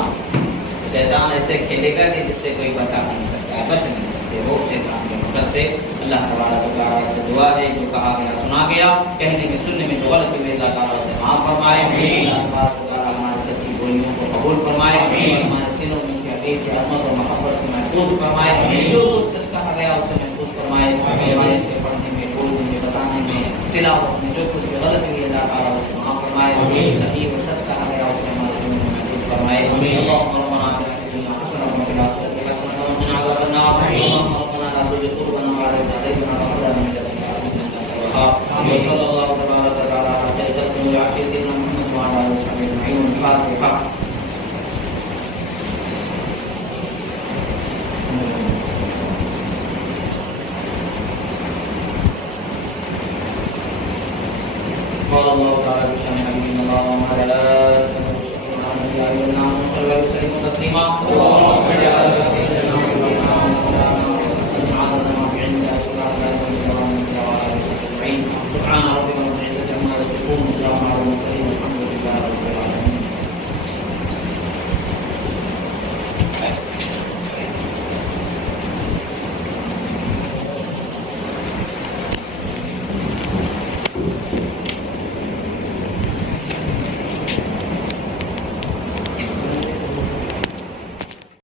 شیطان ایسے کھیلے گا کہ جس سے کوئی بچا نہیں سکتا ہے، بچ نہیں سکتے ہو شیطان کے مدد سے۔ اللہ تبارک و تعالیٰ سے دعا ہے جو کہا گیا سنا گیا، کہنے میں سننے میں جو غلطی ہوئی اللہ تعالیٰ سے معاف فرمائے۔ اللہ تبارک و تعالیٰ ہماری سچی بولیوں کو قبول فرمائے، ہمارے سینوں میں اس کی عقیدت کی عظمت اور محبت کو محفوظ فرمائے، جو کچھ سچ کہا گیا اسے محفوظ فرمائے، روایت کے پڑھنے میں بولنے میں بتانے میں تلاوت میں جو کچھ غلط ہوئی اللہ تعالیٰ اسے معاف فرمائے، صحیح اور سچ کہا گیا اسے ہمارے سینوں میں محفوظ فرمائے۔ اللهم ربنا آتنا في الدنيا حسنة وفي الآخرة حسنة وقنا عذاب النار۔ اللهم ربنا لا تزغ قلوبنا بعد إذ هديتنا وهب لنا من لدنك رحمة إنك أنت الوهاب۔ وصلى الله تبارك وتعالى على خير خلقه وعلى سيدنا محمد وعلى آله وصحبه أجمعين۔ الفاتحة۔ قال الله تعالى بشأن حبيبنا اللهم على آله وصحبه وسلم تسليما اللهم صل وسلم تسليما اللهم صل على سيدنا